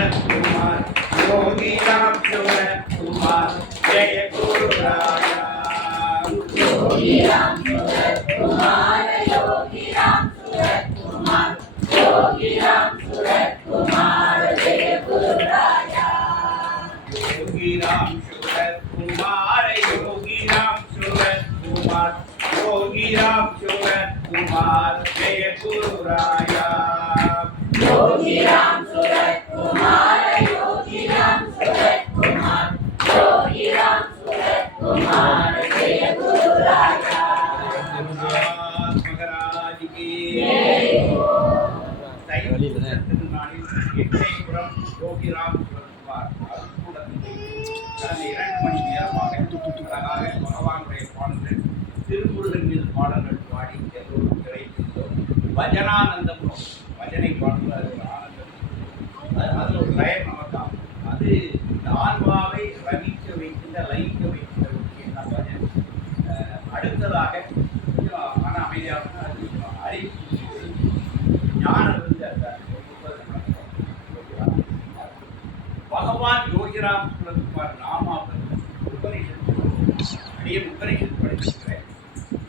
कुमार योगी राम सूरत कुमार जय गुरु राया योगी राम सूरत कुमार योगी राम सूरत कुमार योगी राम सूरत कुमार जय गुरु राया योगी राम सूरत कुमार योगी राम सूरत कुमार योगी राम सूरत कुमार जय गुरु राया योगी राम सूरत कुमार योगी राम सूरत कुमार योगी राम सूरत कुमार जय गुरु राजा महाराज की எட்டயபுரம் யோகி ராம் குமார் கடந்த 2 மணி நேரமாக அழகாக பகவானுடைய பாடல்கள் திருமுருகன் மீது பாடல்கள் பாடி எல்லோரும் கிடைத்திருந்தோம். வஜனானந்தம் வஜனை பாடுவது அது ஒரு ஆனந்தம், அது ஒரு லயம் நமக்காம். அது இந்த ஆன்மாவை ரமிக்க வைக்கின்ற லயிக்க வைக்கின்ற விஷயம் தான் பஜன். அடுத்ததாக மன அமைதியாக அறிவு ஞானம் வந்து அந்த பகவான் யோகிராம் குமார் நாமாவது உபனிஷத்து படிச்சிருக்கிறேன்.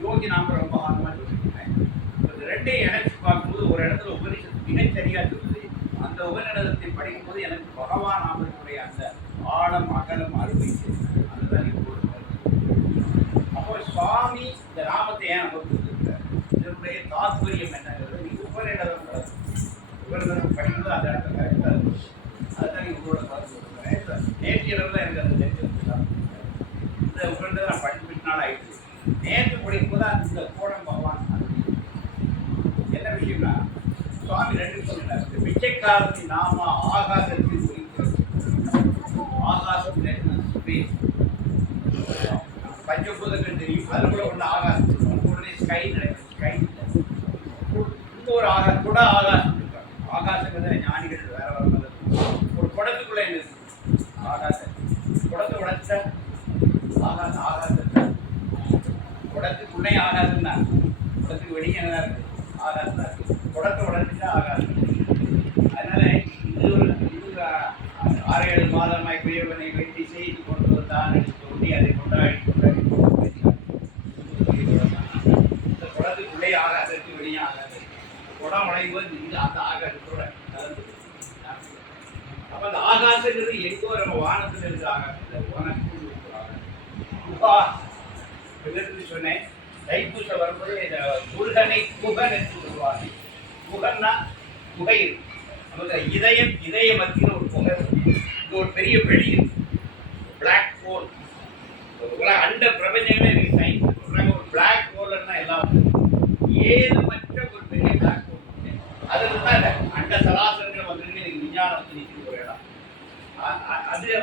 யோகி நாம ரொம்ப ஆர்வமாக சொல்லியிருக்கிறேன். இந்த ரெண்டையும் இணைச்சு பார்க்கும்போது ஒரு இடத்துல உபனிஷத்து மிகச்சரியா சொல்லுது. அந்த உபநிடதத்தை படிக்கும்போது எனக்கு பகவான் நாமத்தினுடைய அந்த ஆழம் அகலம் அருமை அதுதான் இப்பொழுது. அப்போ சுவாமி இந்த நாமத்தை ஏன் நம்ம கொடுத்துருக்கார், இதனுடைய தாத்பரியம் என்னங்கிறது நீங்க உபநிடதம் படிக்கும்போது அந்த இடத்துல கரெக்டாக இருக்கும். அதுதான் உங்களோட பார்த்து கொடுக்குறேன். நேற்று இரவு எனக்கு அந்த தெரிஞ்சிருக்கலாம். இந்த உபநிடதம் நான் படிச்சுட்டு நாள் ஆயிடுச்சு. நேற்று படிக்கும்போது அந்த கோடம் பகவான் என்ன விஷயம்னா சுவாமி ரெண்டு சொன்னார். இந்த பிச்சைக்காரத்தின் நாம ஆகாசத்தில் ஒழிக்கிறது. ஆகாசம் பஞ்சபூதங்கள் தெரியும். அது கூட ஒன்று ஆகாசம் உடனே ஸ்கை நடக்கும். ஸ்கை இந்த ஒரு ஆகாசம் கூட ஆகாசம் இருக்காங்க. ஆகாசங்கிறத ஞானிகள் வேற வர ஒரு குடத்துக்குள்ள என்ன ஆகாசம் குடத்தை உடைச்ச ஆகாசம் ஆகாசம் குடத்துக்குள்ளே ஆகாசம் தான். குடத்துக்கு வெளியே என்ன இருக்கு ஆகாசம் தான் இருக்கு. குடத்தை உடைச்சா ஆகாசம். அதனால இது ஒரு 6-7 மாதமாய் குயவனை வெட்டி செய்து கொண்டு வந்தான் சொல்லி அதை கொண்டாடி இந்த குடத்துக்குள்ளே ஆகாசத்துக்கு வெளியே ஆகாது. குடம் உடையும்போது இந்த அந்த ஆகாசத்தோட கலந்து. அப்ப அந்த ஆகாசங்கிறது எங்கோ நம்ம வானத்தில் இருந்து ஆகாசம் உனக்கு சொன்னேன். தைப்பூசம் வரும்போது இந்த முருகனை குகன் என்று சொல்லுவாங்க. குகன்னா குகை இருக்கு. நமக்கு இதய மத்தியில் ஒரு புகை இருக்கு. இது ஒரு பெரிய வெளி இருக்கு. பிளாக் ஹோல் அண்ட பிரபஞ்சமே இருக்கு. சயின்ஸ் சொல்றாங்க ஒரு பிளாக் ஹோல்னா எல்லாம் ஏதுமற்ற ஒரு பெரிய பிளாக் ஹோல். அதுல தான் அண்ட சராசரங்கள் வந்துருக்கு. எனக்கு விஞ்ஞானம் வந்து நிற்கிற ஒரு இடம்.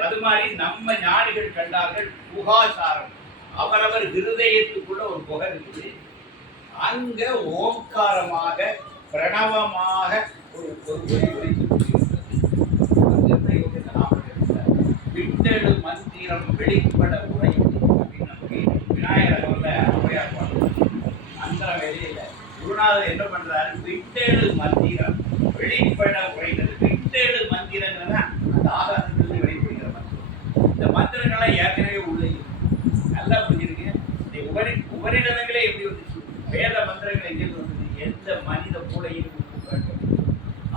அது மாதிரி நம்ம ஞானிகள் கண்டார்கள் குகாசாரம். அவரவர் ஹிருதயத்துக்குள்ள ஒரு புகை இருக்குது. அங்க ஓங்காரமாக பிரணவமாக ஒரு விட்டெழு மந்திரம் வெளிப்பட உரையுது அப்படின்னு நமக்கு விநாயகர் சொல்ல அவையார் பாடுறார். மந்திரம் வெளியில குருநாதர் என்ன பண்றாரு, விட்டெழு மந்திரம் வெளிப்பட உரைந்தது. விட்டெழு மந்திரங்கிறத அந்த ஆகாசத்திலிருந்து வெளிப்படுகிற மந்திரம். இந்த மந்திரங்கள்லாம் ஏற்கனவே உள்ளே நல்லா புரிஞ்சிருக்கு. இந்த உபநிடதங்களே எப்படி வந்துச்சு, வேத மந்திரங்கள் எங்கிருந்து வந்தது, எந்த மனித மூளையில்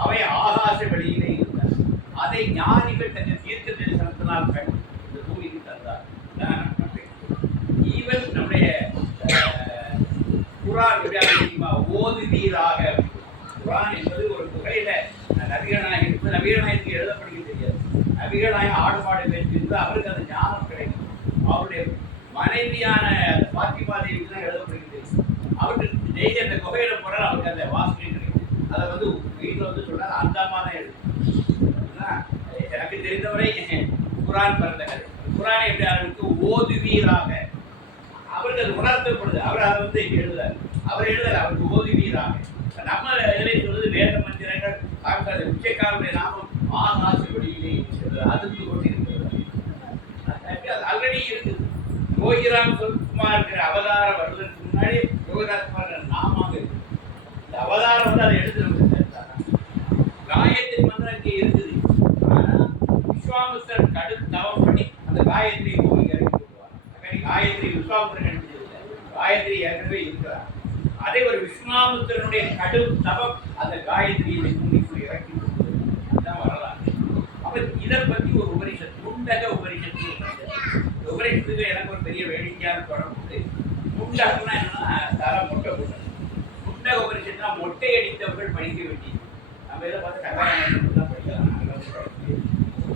அவை ஆகாச வெளியிலே இருந்தார். அதை ஞானிகள் தங்கள் தீர்க்க தரிசனத்தினால் கண்டு இந்த பூமிக்கு தந்தார். ஈவன் நம்முடைய குரான் ஓதுவீராக. குரான் என்பது ஒரு புகையில நவீனநாயகத்துக்கு எழுத படிக்க தெரியாது. நவீனநாயகம் ஆடு மாடு வைத்திருந்து அவருக்கு அந்த ஞானம் கிடைக்கும். அவருடைய மனைவியான பாத்திமா தேவிக்கு தான் எழுத படிக்க தெரியும். அவருக்கு டெய்லி அந்த குகையில போறாரு. அவருக்கு அந்த வாசனை கிடைக்கும். அதை வந்து வீட்டில் வந்து சொல்றாரு அந்த அம்மா தான் எழுது. எனக்கு தெரிந்தவரை குரான் பிறந்தவர். குரானை எப்படி அவருக்கு ஓதுவீராக அவருக்கு அது உணர்த்தப்படுது. அவர் அதை வந்து எழுதுறாரு. அவர் எழுதுறாரு அவருக்கு ஓதுவீராக. நம்ம இதில் சொல்றது வேத மந்திரங்கள் உச்சக்காருடைய நாமம் ஆகாச வெளியிலே அதுக்கு கொண்டிருக்கிறது. அது ஆல்ரெடி இருக்குது. யோகிராம் குமார் அவதாரம் வருவதற்கு முன்னாடி யோகிராம் குமார் நாமாக இருக்கு. இந்த அவதாரம் வந்து அதை எடுத்து காயத்ரி மந்திரம் இங்கே இருக்குது. விஸ்வாமித்திரர் கடும் தவம் பண்ணி அந்த காயத்ரி கோவில் இறக்கி விடுவார். காயத்ரி விஸ்வாமித்திரன் எடுத்ததில்லை, காயத்ரி ஏற்கனவே இருக்கிறார். அதே ஒரு விஸ்வாமித்திரனுடைய கடும் தவம் அந்த காயத்ரியை முன்னிக்குள் இறக்கி விடுவது. அதுதான் வரலாறு. அப்ப இதை பத்தி ஒரு உபனிஷத், முண்டக உபனிஷத்து. உபனிஷத்துக்கு எனக்கு ஒரு பெரிய வேடிக்கையான தொடர்பு. முண்டகம்னா என்னன்னா தலை மொட்டை போட்டது. முண்டக உபனிஷத்துனா மொட்டை அடித்தவர்கள் படிக்க வேண்டியது. நம்ம இதை பார்த்து கதாநாயகன்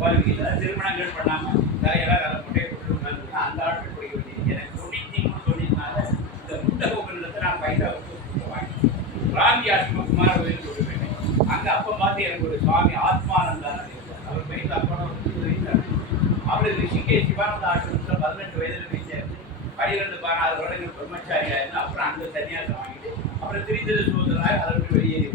படிக்கலாம். திருமணங்கள் பண்ணாம தலையெல்லாம் தலை மொட்டையை போட்டு உட்காந்துருக்கா அந்த ஆட்கள் படிக்க வேண்டியது. எனக்கு சொன்னீங்கன்னால இந்த முண்டக உபனிஷத்தை நான் பைசா வச்சு வாங்கி ராந்தி ஆசிரம குமார கோயில் சொல்லுவேன். அங்க அப்ப பார்த்து எனக்கு ஒரு சுவாமி ஆத்மானந்தான அவர் பெரிய அப்பா அவரு ரிஷிகேஷ் சிவானந்த ஆசிரமத்தில் 18 வயதில் போய் சேர்ந்து 12-16 வருடங்கள் பிரம்மச்சாரியா இருந்து அப்புறம் அங்க சன்னியாசம் வாங்கிட்டு அப்புறம் திருத்தல சோதராய் அதற்கு வெளியேறி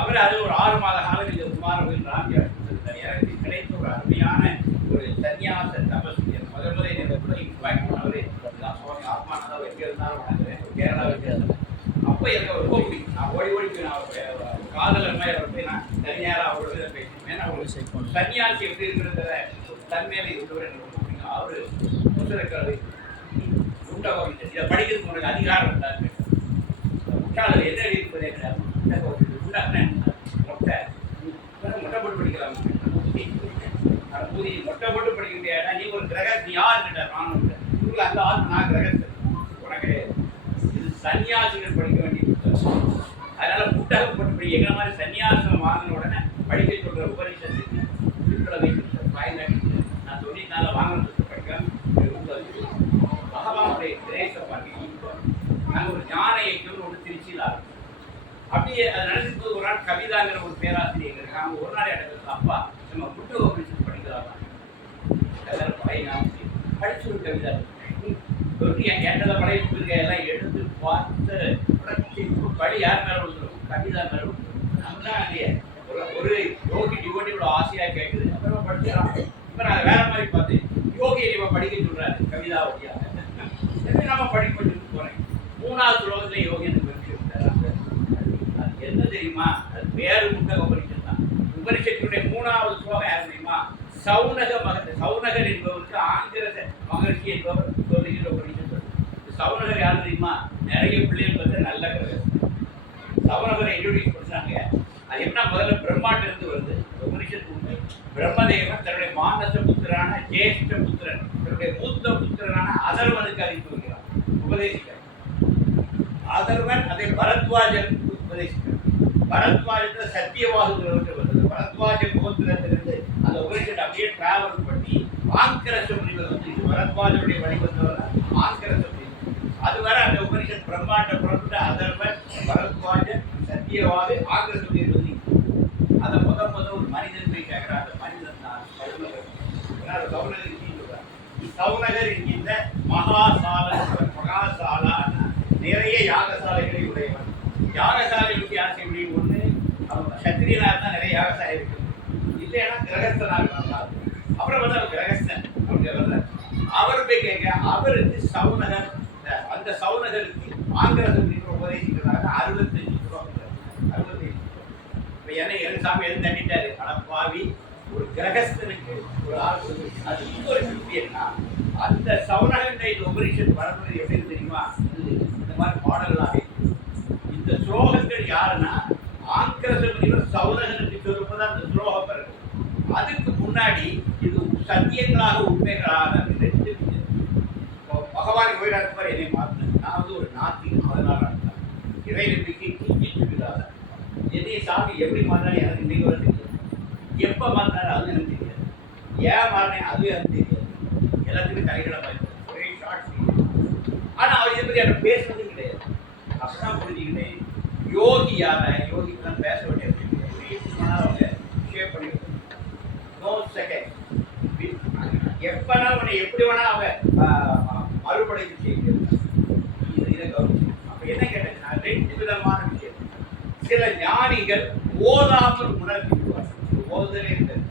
அவர் அது ஒரு 6 மாத காலம் இந்த குமாரவில் ராந்தி ஆசிரமத்தில் எனக்கு கிடைத்த ஒரு அருமையான ஒரு சன்னியாச தபஸ். முதல் இம்பாக்ட் அவரே சுவாமி ஆத்மானந்தா வைக்கிறதுனால வணங்குறேன். கேரளா வைக்கிறது அப்போ எனக்கு அவர் ரொம்ப பிடிக்கும். நான் ஓடி போய் நான் காதலர் மாதிரி அவர் போய் நான் தனியாராக அவரோட பேசினேன். அவர் சன்னியாசி எப்படி இருக்கிறத தன்மையில இருக்கிறவர் எனக்கு ரொம்ப பிடிக்கும். அவரு முசரக்கிறது முண்டகோவி இதை படிக்கிறதுக்கு உனக்கு அதிகாரம் இருந்தாரு. முட்டாளர் என்ன இருப்பதே கிடையாது. முண்டகோவி மொட்டை மொட்டை போட்டு படிக்கலாம். மொட்டை போட்டு படிக்க முடியாது. நீ ஒரு கிரகஸ்தி யார் கேட்டார். நானும் உங்களை அந்த ஆள் நான் கிரகஸ்தன் உனக்கு இது சன்னியாசிகள் படிக்க வேண்டிய புத்தகம். அதனால புத்தகம் போட்டு படி. எங்களை மாதிரி சன்னியாசம் வாங்கின உடனே படிக்க சொல்ற உபனிஷத்துக்கு நான் சொல்லினால வாங்கினது படிக்கலாம். பகவானுடைய திரேச பாருங்க. இப்போ நாங்கள் ஒரு ஞான இயக்கம் ஒன்று திருச்சியில் ஆரம்பிச்சோம். அப்படியே அதை நடக்கும் போது ஒரு நாள் கவிதாங்கிற ஒரு பேராசிரியர் இருக்காங்க. ஒரு நாள் இடத்துல அப்பா நம்ம புத்தக உபனிஷத்து படிக்கலாம் எல்லாரும் பழைய படிச்சு ஒரு கவிதா கேட்டதை படைப்பு எல்லாம் எடுத்து பார்த்து படி யார் மேலே விழுந்துடும் கவிதா மேலே விழுந்துடும். நம்மதான் இல்லையே ஒரு யோகி டிவோட்டி இவ்வளோ ஆசையாக கேட்குது. அப்புறமா படிச்சிடலாம். இப்போ நான் வேற மாதிரி பார்த்து யோகியை நம்ம படிக்க சொல்றாரு கவிதா வழியாக நம்ம படிக்க சொல்லிட்டு போறேன். 3வது ஸ்லோகத்தில் யோகி எனக்கு பரிசு விட்டார். அது என்ன தெரியுமா? அது வேறு முண்டக உபனிஷத்து தான். உபனிஷத்துடைய 3வது ஸ்லோகம் யார் தெரியுமா? சௌனக சௌனகர் என்பவருக்கு ஆங்கிரச மகர்ஷி என்பவர் சொல்லுகிற உபனிஷத்து. சௌனகர் யார் தெரியுமா? நிறைய பிள்ளைகள் வந்து நல்ல கிரகம். சௌனகரை இன்ட்ரோடியூஸ் பண்ணாங்க. அது என்ன முதல்ல பிரம்மாண்ட இருந்து வருது. உபனிஷத்து உண்டு. பிரம்மதேவன் தன்னுடைய மானச புத்திரான ஜேஷ்ட புத்திரன் தன்னுடைய மூத்த புத்திரனான அதர்வனுக்கு அறிவித்து வருகிறார், உபதேசிக்கிறார். அதர்வன் அதை பரத்வாஜனுக்கு உபதேசிக்கிறார். பரத்வாஜத்துல சத்தியவாகுங்கிறவருக்கு வருது. பரத்வாஜ கோத்திரத்திலிருந்து அந்த உபனிஷத்தை அப்படியே டிராவல் பண்ணி ஆங்கரச முனிவர் வந்து இது பரத்வாஜனுடைய வழிவந்தவர் ஆங்கரச முனிவர். அது வர அந்த உபனிஷத் பிரம்மாண்ட புறப்பட்ட அதர்வன் பரத்வாஜன் சத்தியவாகு ஆங்கரச முனிவர் வந்து அதை முதல் ஒரு மனிதன் போய் கேட்கிறார். அந்த மனிதன் தான் சௌனகர். சௌனகர் சொல்றார். சௌனகர் என்கின்ற மகாசாலா நிறைய யாகசாலைகளை உடையவன். யாகசாலைகளுக்கு யார் செய்ய முடியும்? ஒன்று அவங்க சத்திரியனாக இருந்தால் நிறைய யாகசாலை இருக்கு, இல்லைன்னா கிரகஸ்தனாக இருந்தால். அப்புறம் வந்து அவர் கிரகஸ்தன் அப்படின்னு அவர் போய் கேட்க அவருக்கு சௌனகர் அந்த சௌனகருக்கு ஆங்கிரசம் உபதேசிக்கிறதாக 65 ஸ்லோகம். 65 இப்போ என்ன சாமி எது தண்டிட்டாரு? அடப்பாவி ஒரு கிரகஸ்தனுக்கு ஒரு ஆள் சொல்லி அது இன்னொரு என்ன அந்த சௌனகன் உபனிஷத்து வரணுது எப்படின்னு தெரியுமா? இந்த மாதிரி பாடல்களாக இந்த ஸ்லோகங்கள் யாருன்னா ஆங்கிரச முனிவர் சௌனகனுக்கு சொல்லும்போது அந்த ஸ்லோகம் பிறகு அதுக்கு முன்னாடி இது சத்தியங்களாக உண்மைகளாக 2 பகவான் கோயிலாக்குமார் என்னை மாற்றினேன். நான் வந்து ஒரு நாத்திகம். அதனால இறை நம்பிக்கை சொல்லுகிறாங்க. என்னைய சாமி எப்படி மாறினாலும் எனக்கு இன்னைக்கு வர தெரியாது. எப்போ மாறினாலும் அது எனக்கு தெரியாது. ஏன் மாறினேன் அதுவும் எனக்கு தெரியாது. எல்லாத்துக்கும் தலைகளை ஒரே ஷார்ட். ஆனால் அவர் இதை பற்றி எனக்கு பேசுறது கிடையாது. அப்படிதான் புரிஞ்சுக்கிட்டேன். யோகி யார யோகிக்கெல்லாம் பேச வேண்டியது அவங்க ஷேப் பண்ணி நோ செகண்ட் எப்பனாலும் உன்னை எப்படி வேணாலும் அவங்க மறுபடைப்பு செய்கிறார். இதை கவனிச்சு அப்போ என்ன கேட்டேன்னா 2 விதமான விஷயம். சில ஞானிகள் ஓதாமல் உணர்த்தி விடுவார்கள். ஓதுதலே இருக்காது,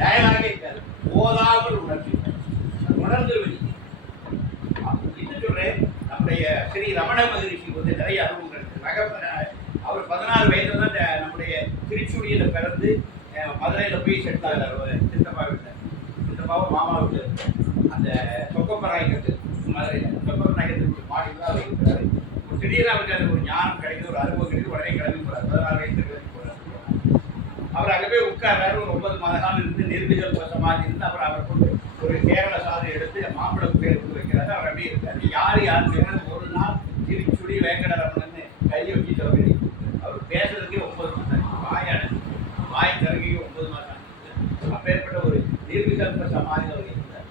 டயலாகே இருக்காது. ஓதாமல் உணர்த்தி உணர்ந்துருவீங்க. இன்னும் சொல்றேன், நம்முடைய ஸ்ரீ ரமண மகரிஷி வந்து நிறைய அனுபவங்கள் இருக்கு. அவர் 16 வயதுல தான் நம்முடைய திருச்சூடியில பிறந்து மதுரையில போய் செட்டில் ஆகிறார். சித்தப்பா வீட்டில் அப்பாவும் மாமாவுக்கு அந்த சொக்கப்பராயக்கத்து மதுரையில் சொக்கப்பராயக்கத்துக்கு மாடியில் அவர் இருக்கிறாரு. திடீர்னு அவருக்கு அது ஒரு ஞானம் கிடைக்குது, ஒரு அனுபவம் கிடைக்குது, உடனே கிளம்பி போறாரு. 16 வயசு கிளம்பி போறாரு. அவர் அங்கே போய் உட்கார்றாரு. ஒரு 9 மாத காலம் இருந்து நிர்விகல்ப சமாதி இருந்து அப்புறம் அவர் கொண்டு ஒரு கேரள சாதனை எடுத்து மாப்பிள்ளை பேர் எடுத்து வைக்கிறாரு. அவர் அப்படியே இருக்காரு. யார் ஒரு நாள் திருச்சுடி வேங்கடரமணன்னு கையை வச்சு சொல்லி அவர் பேசுறதுக்கே 9 மாதம் வாய் திறகைக்கு 9 மாதம். அப்பேற்பட்ட ஒரு நிர்விகல்ப சமாதி அவர் இருந்தார்.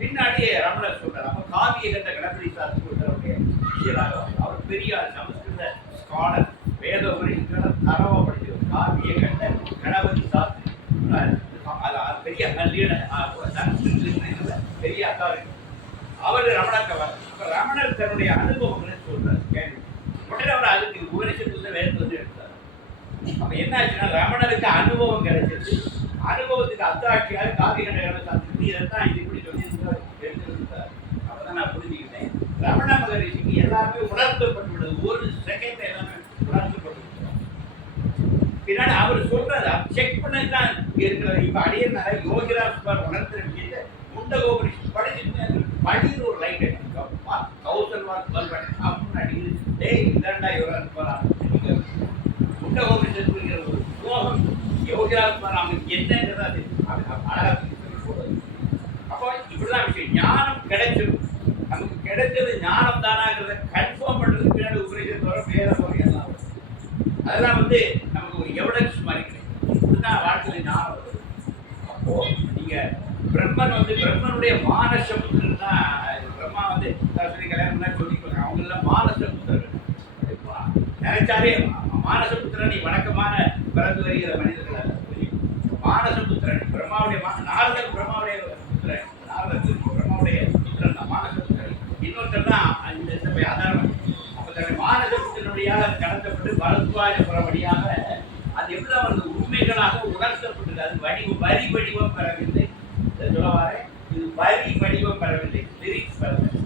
பின்னாடியே ரமணர் சொல்றார். அப்ப காவிய கண்ட கணபதி சாஸ்திரி அவருடைய சிஷியராக அவர் பெரிய சமஸ்கிருத ஸ்காலர், வேத உரைகளை தரவா படிச்சவர். காவிய கண்ட கணபதி சாஸ்திரி பெரிய பெரிய அத்தாரிட்டி. அவர் ரமணர் ரமணர் தன்னுடைய அனுபவங்களை சொல்றாரு. கேள்வி உடனே அவர் அதுக்கு உபனிஷத்துல வேதத்துல வந்து எடுத்தார். அப்ப என்ன ஆச்சுன்னா ரமணருக்கு அனுபவம் கிடைச்சிருச்சு. அனுபவத்துக்கு அத்தாட்சியாக காவிய கண்ட கணபதி சாஸ்திரி இதைத்தான் இது இப்படி சொல்லி எடுத்துருந்தார். அப்பதான் நான் புரிஞ்சுக்கிட்டேன். ரமண மகரிஷிக்கு எல்லாமே உணர்த்தப்பட்டு விடுது. ஒரு செகண்ட் எல்லாமே உணர்த்தப்பட்டு. பின்னாடி அவர் சொல்றது செக் பண்ணதான் இருக்கிறது. இப்ப அடியனால யோகிராஜ் குமார் உணர்த்துற விஷயத்தை முண்டகோபுரி படிச்சுட்டு படின்னு ஒரு லைட் அடிச்சு 1000 வாட் பல்ப் அப்படின்னு அடிக்குது. டேய் இதாண்டா யோகிராஜ் குமார் முண்டகோபுரி செலுத்துகிற ஒரு ஸ்லோகம் யோகிராஜ் குமார் அவனுக்கு என்னங்கிறது அது அழகா சொல்றது. அப்போ இப்படிதான் விஷயம். ஞானம் கிடைச்சிடும். நமக்கு கிடைச்சது ஞானம் தானாங்கிறத கன்ஃபார்ம் பண்றதுக்கு பின்னாடி உபரிஷத்து வர வேற வரும் எல்லாம். அதெல்லாம் வந்து நமக்கு ஒரு எவிடன்ஸ் மாதிரி கிடைக்கும். இதுதான் வாழ்க்கையில ஞானம் வருது. அப்போ நீங்க பிரம்மன் வந்து பிரம்மனுடைய மானசமுத்திரன் தான். பிரம்மா வந்து சரஸ்வதி கல்யாணம் சொல்லிக்கொள்றாங்க. அவங்க எல்லாம் மானசமுத்திரன். நினைச்சாலே மானசமுத்திரன் நீ வணக்கமான பிறந்து வருகிற மனிதர்கள் மானசமுத்திரன். பிரம்மாவுடைய நாரதன் பிரம்மாவுடைய புத்திரன். நாரதன் பிரம்மாவுடைய புத்திரன் தான் மானசமுத்திரன். இன்னொருத்தர் தான் இந்த அதர்வன். மானசத்தினுடையாக கடத்தப்பட்டு பரத்வாஜ புறவழியாக அது எப்படிதான் வந்து உண்மைகளாக உணர்த்தப்பட்டது. அது வரி வடிவம் பெறவில்லை. சொல்லவாறு இது வரி வடிவம் பெறவில்லை. லிரிக்ஸ் பெறவில்லை.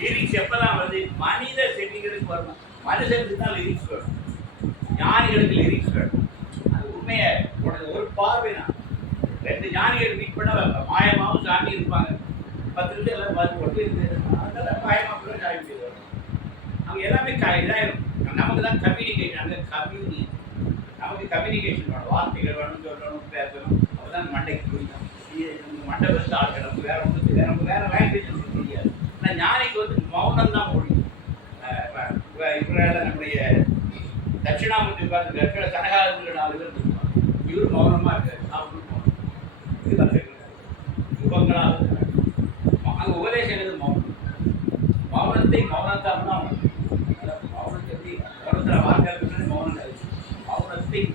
லிரிக்ஸ் எப்பதான் வந்து மனித செடிகளுக்கு வரணும். மனுஷனுக்கு தான் லிரிக்ஸ் வேணும். ஞானிகளுக்கு லிரிக்ஸ் வேணும். அது உண்மையை உனக்கு ஒரு பார்வை தான். 2 ஞானிகள் மீட் பண்ண மாயமாவும் சாமி இருப்பாங்க. 10 நிமிஷம் எல்லாம் பார்த்து கொண்டு இருந்து அதெல்லாம் மாயமாக்குள்ள சாமி போயிடுவாங்க. அவங்க எல்லாமே இதாயிரும். நமக்கு தான் கம்யூனிகேஷன். அங்கே நமக்கு கம்யூனிகேஷன் வேணும். வார்த்தைகள் வேணும், சொல்லணும், பேசணும். அப்பதான் மண்டைக்கு புரியும். மண்டை வச்சு ஆட்கள் நமக்கு வேற லாங்குவேஜ் நமக்கு தெரியாது. ஆனால் ஞானிக்கு வந்து மௌனம் தான் மொழி. இவரால் நம்முடைய தட்சிணாமூர்த்தி உட்கார்ந்து இருக்கிற கனகாதிபதிகள் 4 பேர் இருப்பாங்க. இவர் மௌனமா இருக்காரு. அவருக்கு மௌனம் இதுதான் யுகங்களாக இருக்கிறாங்க. அங்கே உபதேசம் எது மௌனம். மௌனத்தை மௌனத்தான் தான்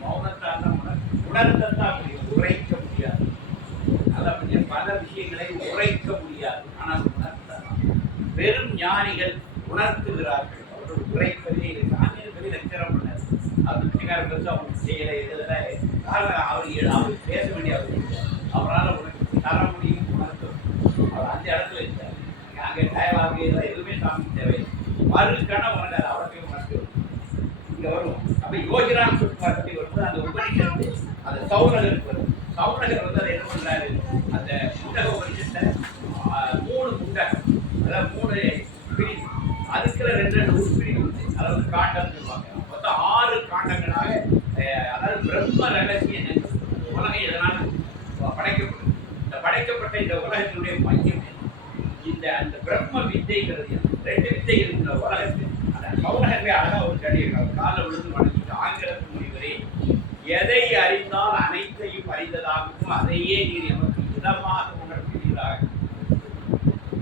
மௌனத்தால் உணர்த்தத்தான் முடியும். உரைக்க முடியாது. அதாவது பல விஷயங்களை உரைக்க முடியாது. ஆனால் உணர்த்தலாம். பெரும் ஞானிகள் உணர்த்துகிறார்கள். அவர்கள் உரைப்பதே ஞானிகள் லட்சணம் பண்ணார். அவர் பிச்சைக்கார பெருசு அவங்களுக்கு செய்யலை. அவர் பேச வேண்டிய அவரால் உனக்கு தர முடியும் உணர்த்தும். அவர் அந்த இடத்துல இருக்கார். அங்கே டயலாக எதுவுமே சாமி தேவையில்லை. மறுக்கண உணர்ந்தார். அவரையும் உணர்த்து இங்க வரும். அப்ப யோகிராம் சுற்றி வரும்போது அந்த உபனிஷத்து அந்த சௌனகர் வரும். சௌனகர் வந்து அதை என்ன பண்றாரு? அந்த முண்டக உபனிஷத்தை 3 முண்டகம், அதாவது 3 பிரிவு. அதுக்குள்ள 2 உட்பிரிவு உண்டு. அதாவது காண்டம் சொல்லுவாங்க. மொத்தம் 6 காண்டங்களாக அதாவது பிரம்ம ரகசிய உலகம் எதனால படைக்கப்படும். இந்த படைக்கப்பட்ட இந்த உலகத்தினுடைய மையம் அந்த பிரம்ம வித்தைங்கிறது 2 வித்தைகள் இந்த உலகத்தில் அந்த சௌனகமே அழகா ஒரு கடி காலில் விழுந்து வணங்கிட்டு ஆங்கிலத்து முனிவரே எதை அறிந்தால் அனைத்தையும் அறிந்ததாகவும் அதையே நீர் எமக்கு இதமாக உணர்த்துகிறார்.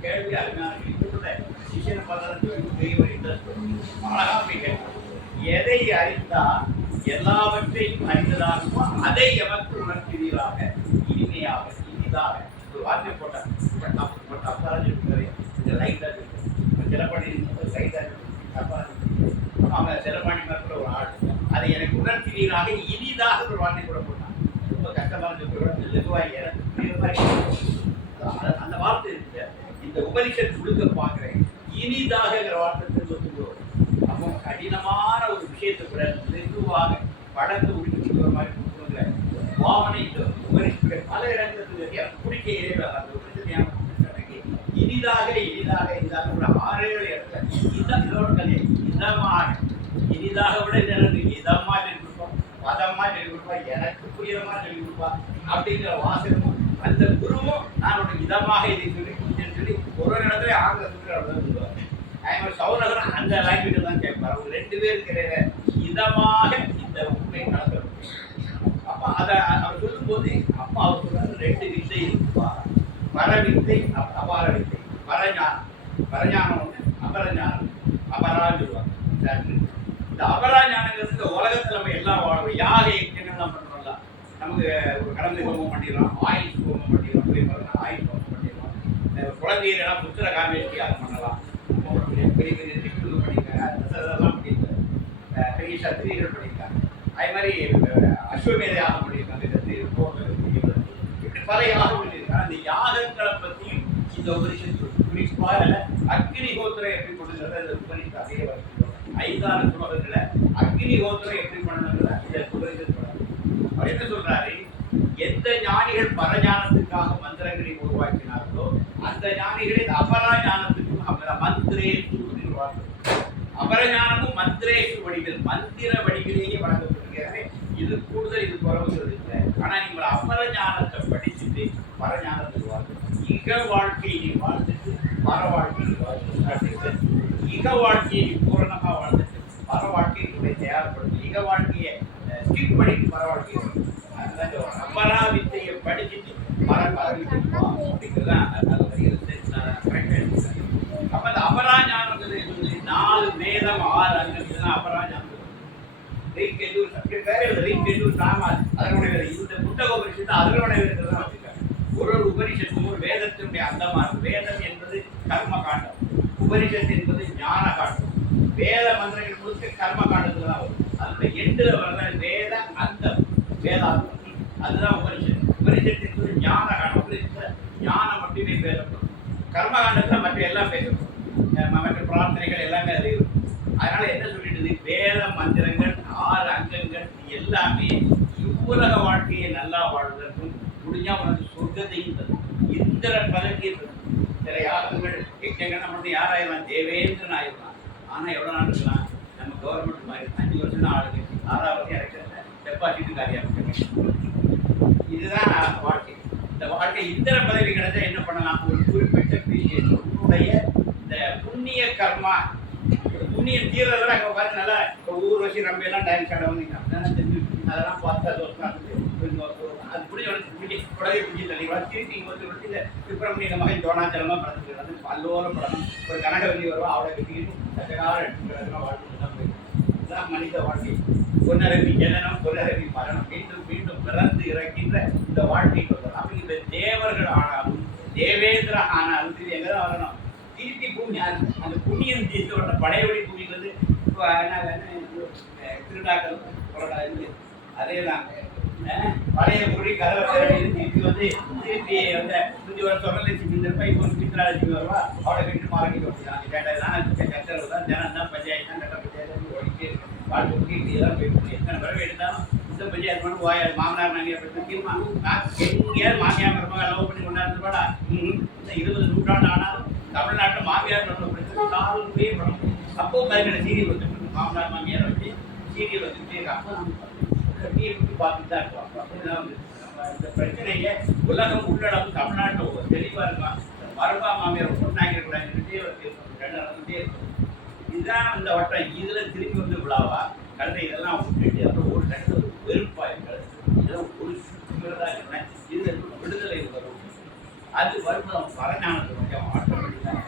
கேள்வி அருமையான சிஷியனை பார்த்தா அழகா போய் கேட்கணும். எதை அறிந்தால் எல்லாவற்றையும் அறிந்ததாகவும் அதை எமக்கு உணர்த்துகிறாக இனிமையாக இனிதாக ஒரு வார்த்தை போட்டார். செலப்பாணி மேற்கொள்ள ஒரு ஆள் அதை எனக்கு உணர்த்தினீராக இனிதாக ஒரு வார்த்தை கூட போட்டான். ரொம்ப கஷ்டமான அந்த வார்த்தை இருக்கு. இந்த உபனிஷத் கொடுக்க பார்க்கிறேன் இனிதாகங்கிற வார்த்தை திரும்ப. அப்போ கடினமான ஒரு விஷயத்தை கூட மெதுவாக படத்தை உடுக்கிற மாதிரி கொடுக்குற பாவனை இந்த உபனிஷத்துடைய பல இடங்களுக்கு எனக்கு பிடிக்க இறைவர் அந்த உபனிஷத்தை எனக்கு இனிதாக ஒரு 6-7 இடத்துல இதுதான் இதோட கதையை இனிதாக விட எனக்கு இதமா சொல்லி கொடுப்போம், பதமா சொல்லி கொடுப்பா, எனக்கு புரியமா சொல்லி கொடுப்பா அப்படிங்கிற வாசகமும் அந்த குருவும் நான் ஒரு இதமாக இதை சொல்லி ஒரு இடத்துல ஆங்கில சொல்லுவார். சௌரகரும் அந்த லாங்குவேஜ் தான் கேட்பார். அவங்க 2 பேருக்கு இடையில இதமாக இந்த உண்மை கலந்து. அப்ப அதை அவர் சொல்லும் போது அப்பா அவர் சொல்றாரு 2 வித்தை இருக்குப்பா, பரவித்தை அபார வித்தை, பரஞானம் ஒன்று, அபரஞானம். அபரான்னு சொல்லுவாங்க. இந்த அபராஞானங்கிறது இந்த உலகத்துல நம்ம எல்லாம் வாழணும். யாக யஜ்ஞங்கள்லாம் பண்றோம்ல, நமக்கு ஒரு கடமை ஹோமம் பண்ணிடலாம், ஆயுஷ் ஹோமம் பண்ணிடலாம், ஆயுஷ் ஹோமம் பண்ணிடலாம். குழந்தைகளெல்லாம் புத்திர காமேஷ்டி அதை பண்ணலாம். பெரிய பெரிய திக்குகள் பண்ணியிருக்காங்க, அதெல்லாம் பண்ணியிருக்காங்க. பெரிய சத்திரியர்கள் பண்ணியிருக்காங்க. அதே மாதிரி அஸ்வமேத யாகம் பண்ணியிருக்காங்க. இப்படி பல யாகம் பண்ணியிருக்காங்க. அந்த யாகங்களை பற்றியும் இந்த உபனிஷத்து குறிப்பாக அக்னிஹோத்திரம் எப்படி கொண்டுங்கிறத இந்த உபனிஷத்து அதே வரைக்கும் 5 ஸ்லோகத்துல அக்னிஹோத்திரம் எப்படி பண்ணணுங்கிறத இந்த உபனிஷத்து அவர் என்ன சொல்றாரு, எந்த ஞானிகள் பரஞானத்துக்காக மந்திரங்களை உருவாக்கினார்களோ அந்த ஞானிகளை அபராஞானத்துக்கு மந்திரேசு அபரஞானமும் மந்திரேசு வடிவில் மந்திர வடிவிலேயே வழங்கப்படுகிறது. இது கூடுதல், இது குறவுகிறது இல்லை. ஆனா நீங்கள் அபரஞானத்தை படிச்சுட்டு பரஞானத்துக்கு வாழ்ந்து இக வாழ்க்கையை வாழ்ந்துட்டு பர வாழ்க்கையை வாழ்ந்து இக வாழ்க்கையை பூரணமா வாழ்ந்துட்டு பர வாழ்க்கையை தயார்படுத்து. இக வாழ்க்கையை ஸ்கிப் பண்ணிட்டு பர வாழ்க்கையை அபரா வித்தையை படிச்சுட்டு அப்படிங்கிறதான் அப்ப அந்த அபராஞானங்கிறது 4 வேதம் 6 அங்கம். இதெல்லாம் அபராஞானம். இந்த புத்தக உபனிஷத்து அதனுடைய வேதத்தை வச்சிருக்காங்க. ஒரு உபனிஷத்து ஒரு வேதத்தினுடைய அந்தமா இருக்கு. வேதம் என்பது கர்ம காண்டம், உபனிஷத்து என்பது ஞான காண்டம். வேத மந்திரங்கள் முழுக்க கர்ம காண்டத்துல தான் வரும். அதனுடைய எண்டுல வர்ற வேத அந்தம் வேதாந்தம் அதுதான் உபனிஷத்து. உபனிஷத்து என்பது ஞான காண்டம். உபனிஷத்துல ஞானம் மட்டுமே பேசப்படும். கர்மகாண்டத்துல மற்ற எல்லாம் பேசப்படும். மற்ற பிரார்த்தனைகள் எல்லாமே அது இருக்கும். அதனால என்ன சொல்லிட்டு வேத மந்திரங்கள் 6 அங்கங்கள் எல்லாமே இவ்வுலக வாழ்க்கையை நல்லா வாழ்வதற்கும் முடிஞ்சா உனக்கு சொர்க்கத்தையும் தரும், இந்திர பதவியை தரும். சில யாகங்கள் யஜ்ஞங்கள் நம்ம யாராயிரம் தேவேந்திரன் ஆயிடலாம். ஆனா எவ்வளவு நாள் இருக்கலாம்? நம்ம கவர்மெண்ட் மாதிரி 5 வருஷம் தான் ஆளுங்க, 6வது எலெக்ஷன்ல டெபாசிட்டு காரியம். இதுதான் வாழ்க்கை. இந்த வாழ்க்கை இந்திர பதவி கிடைச்சா என்ன பண்ணலாம்? ஒரு குறிப்பிட்ட பீரியட் உன்னுடைய இந்த புண்ணிய கர்மா புண்ணியம் தீர்றதெல்லாம் அங்கே பார்த்து நல்லா இப்போ ஊர்வசி நம்ம எல்லாம் டைம் கடை வந்து அதெல்லாம் பார்த்தா அது புடிஞ்ச குழந்தை பிடிச்சி தள்ளி திருப்பி இங்கே வந்து இந்த சுப்பிரமணிய மகன் தோணாச்சலமாக படத்துக்கு வந்து பல்லோரம் படம் ஒரு கனகவல்லி வருவா அவளை கட்டிக்கிட்டு சட்டகால எடுத்துக்கிறதுலாம் வாழ்க்கை தான் போயிடும். இதுதான் மனித வாழ்க்கை. பொன்னரவி ஜனனம் பொன்னரவி மரணம், மீண்டும் மீண்டும் பிறந்து இறக்கின்ற இந்த வாழ்க்கைக்கு வரலாம். அப்படி இந்த தேவர்கள் ஆனாலும் தேவேந்திரன் ஆனாலும் இது எங்கே தான் வரணும்? திருப்பி பூமி அந்த புண்ணியம் தீர்த்து வர படையொடி பூமிங்கிறது திருடாக்கள் அதே தான் பழைய மொழி கதவை திருப்பி வந்து திருப்பி வந்து 5 வருஷம் இந்த பைப் ஒரு சித்ராலட்சுமி வருவா அவளை கட்டு மாறிட்டு வச்சுக்கலாம். கட்டளவு தான் தினம் தான் பஞ்சாயத்து தான் கட்ட பஞ்சாயத்து ஓடிக்கே வாழ்க்கை ஓடிட்டு இதெல்லாம் போயிட்டு எத்தனை பிறகு எடுத்தாலும் இந்த பஞ்சாயத்து பண்ணி வாயாடு மாமனார் நாங்கள் அப்படி முக்கியமா எங்கேயாவது மாமியார் மருமக லவ் பண்ணி கொண்டாந்துருப்பாடா. இந்த 20 நூற்றாண்டு ஆனாலும் தமிழ்நாட்டில் மாமியார் பிரச்சனை காலமே படம். அப்போ மறுக்கிற சீரியல் வந்துட்டு மாமனார் மாமியார் வச்சு சீரியல் வந்துட்டே பார்த்துட்டு தான் இருப்பாங்க. அப்படிதான் வந்து இந்த பிரச்சனையை உலகம் உள்ளளவு தமிழ்நாட்டில் தெளிவாக இருக்கலாம். மருமகா மாமியார் ஒன்றாங்கிற கூடாதுட்டே நடந்துட்டே இருக்கும். இதுதான் இந்த வட்டம். இதில் திரும்பி வந்து விழாவா கருத்தை இதெல்லாம் விட்டுட்டு அப்புறம் ஒரு டைம் ஒரு வெறுப்பாக இருக்கிறது. இதெல்லாம் ஒரு சுற்றுதான் இருக்கிறேன். இது விடுதலை வரும். அது வரும்போது பரஞானத்தை கொஞ்சம் ஆட்டோமேட்டிக்காக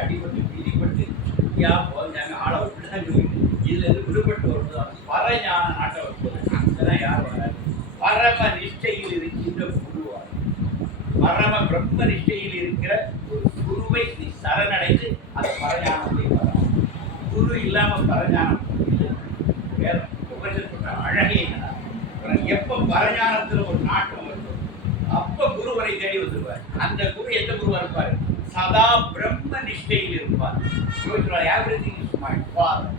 அடிபட்டு பிடிப்பட்டு போஞ்சாங்க ஆளை விட்டு தான் சொல்லிட்டு இதுல இருந்து விடுபட்டு வரும்போது பரஞான நாட்டை வரும்போது அங்கதான் யார் வராது. பரம நிஷ்டையில் இருக்கின்ற குருவார், பரம பிரம்ம நிஷ்டையில் இருக்கிற ஒரு குருவை நீ சரணடைந்து அந்த பரஞானத்தை வர. குரு இல்லாம பரஞானம் வேற உபரிசத்தோட அழகே என்ன. எப்ப பரஞானத்துல ஒரு நாட்டம் வருதோ அப்ப குருவரை தேடி வந்துருவார். அந்த குரு எந்த குருவா இருப்பாரு? சதா பிரம்ம நிஷ்டையில் இருப்பார். Everything is my father.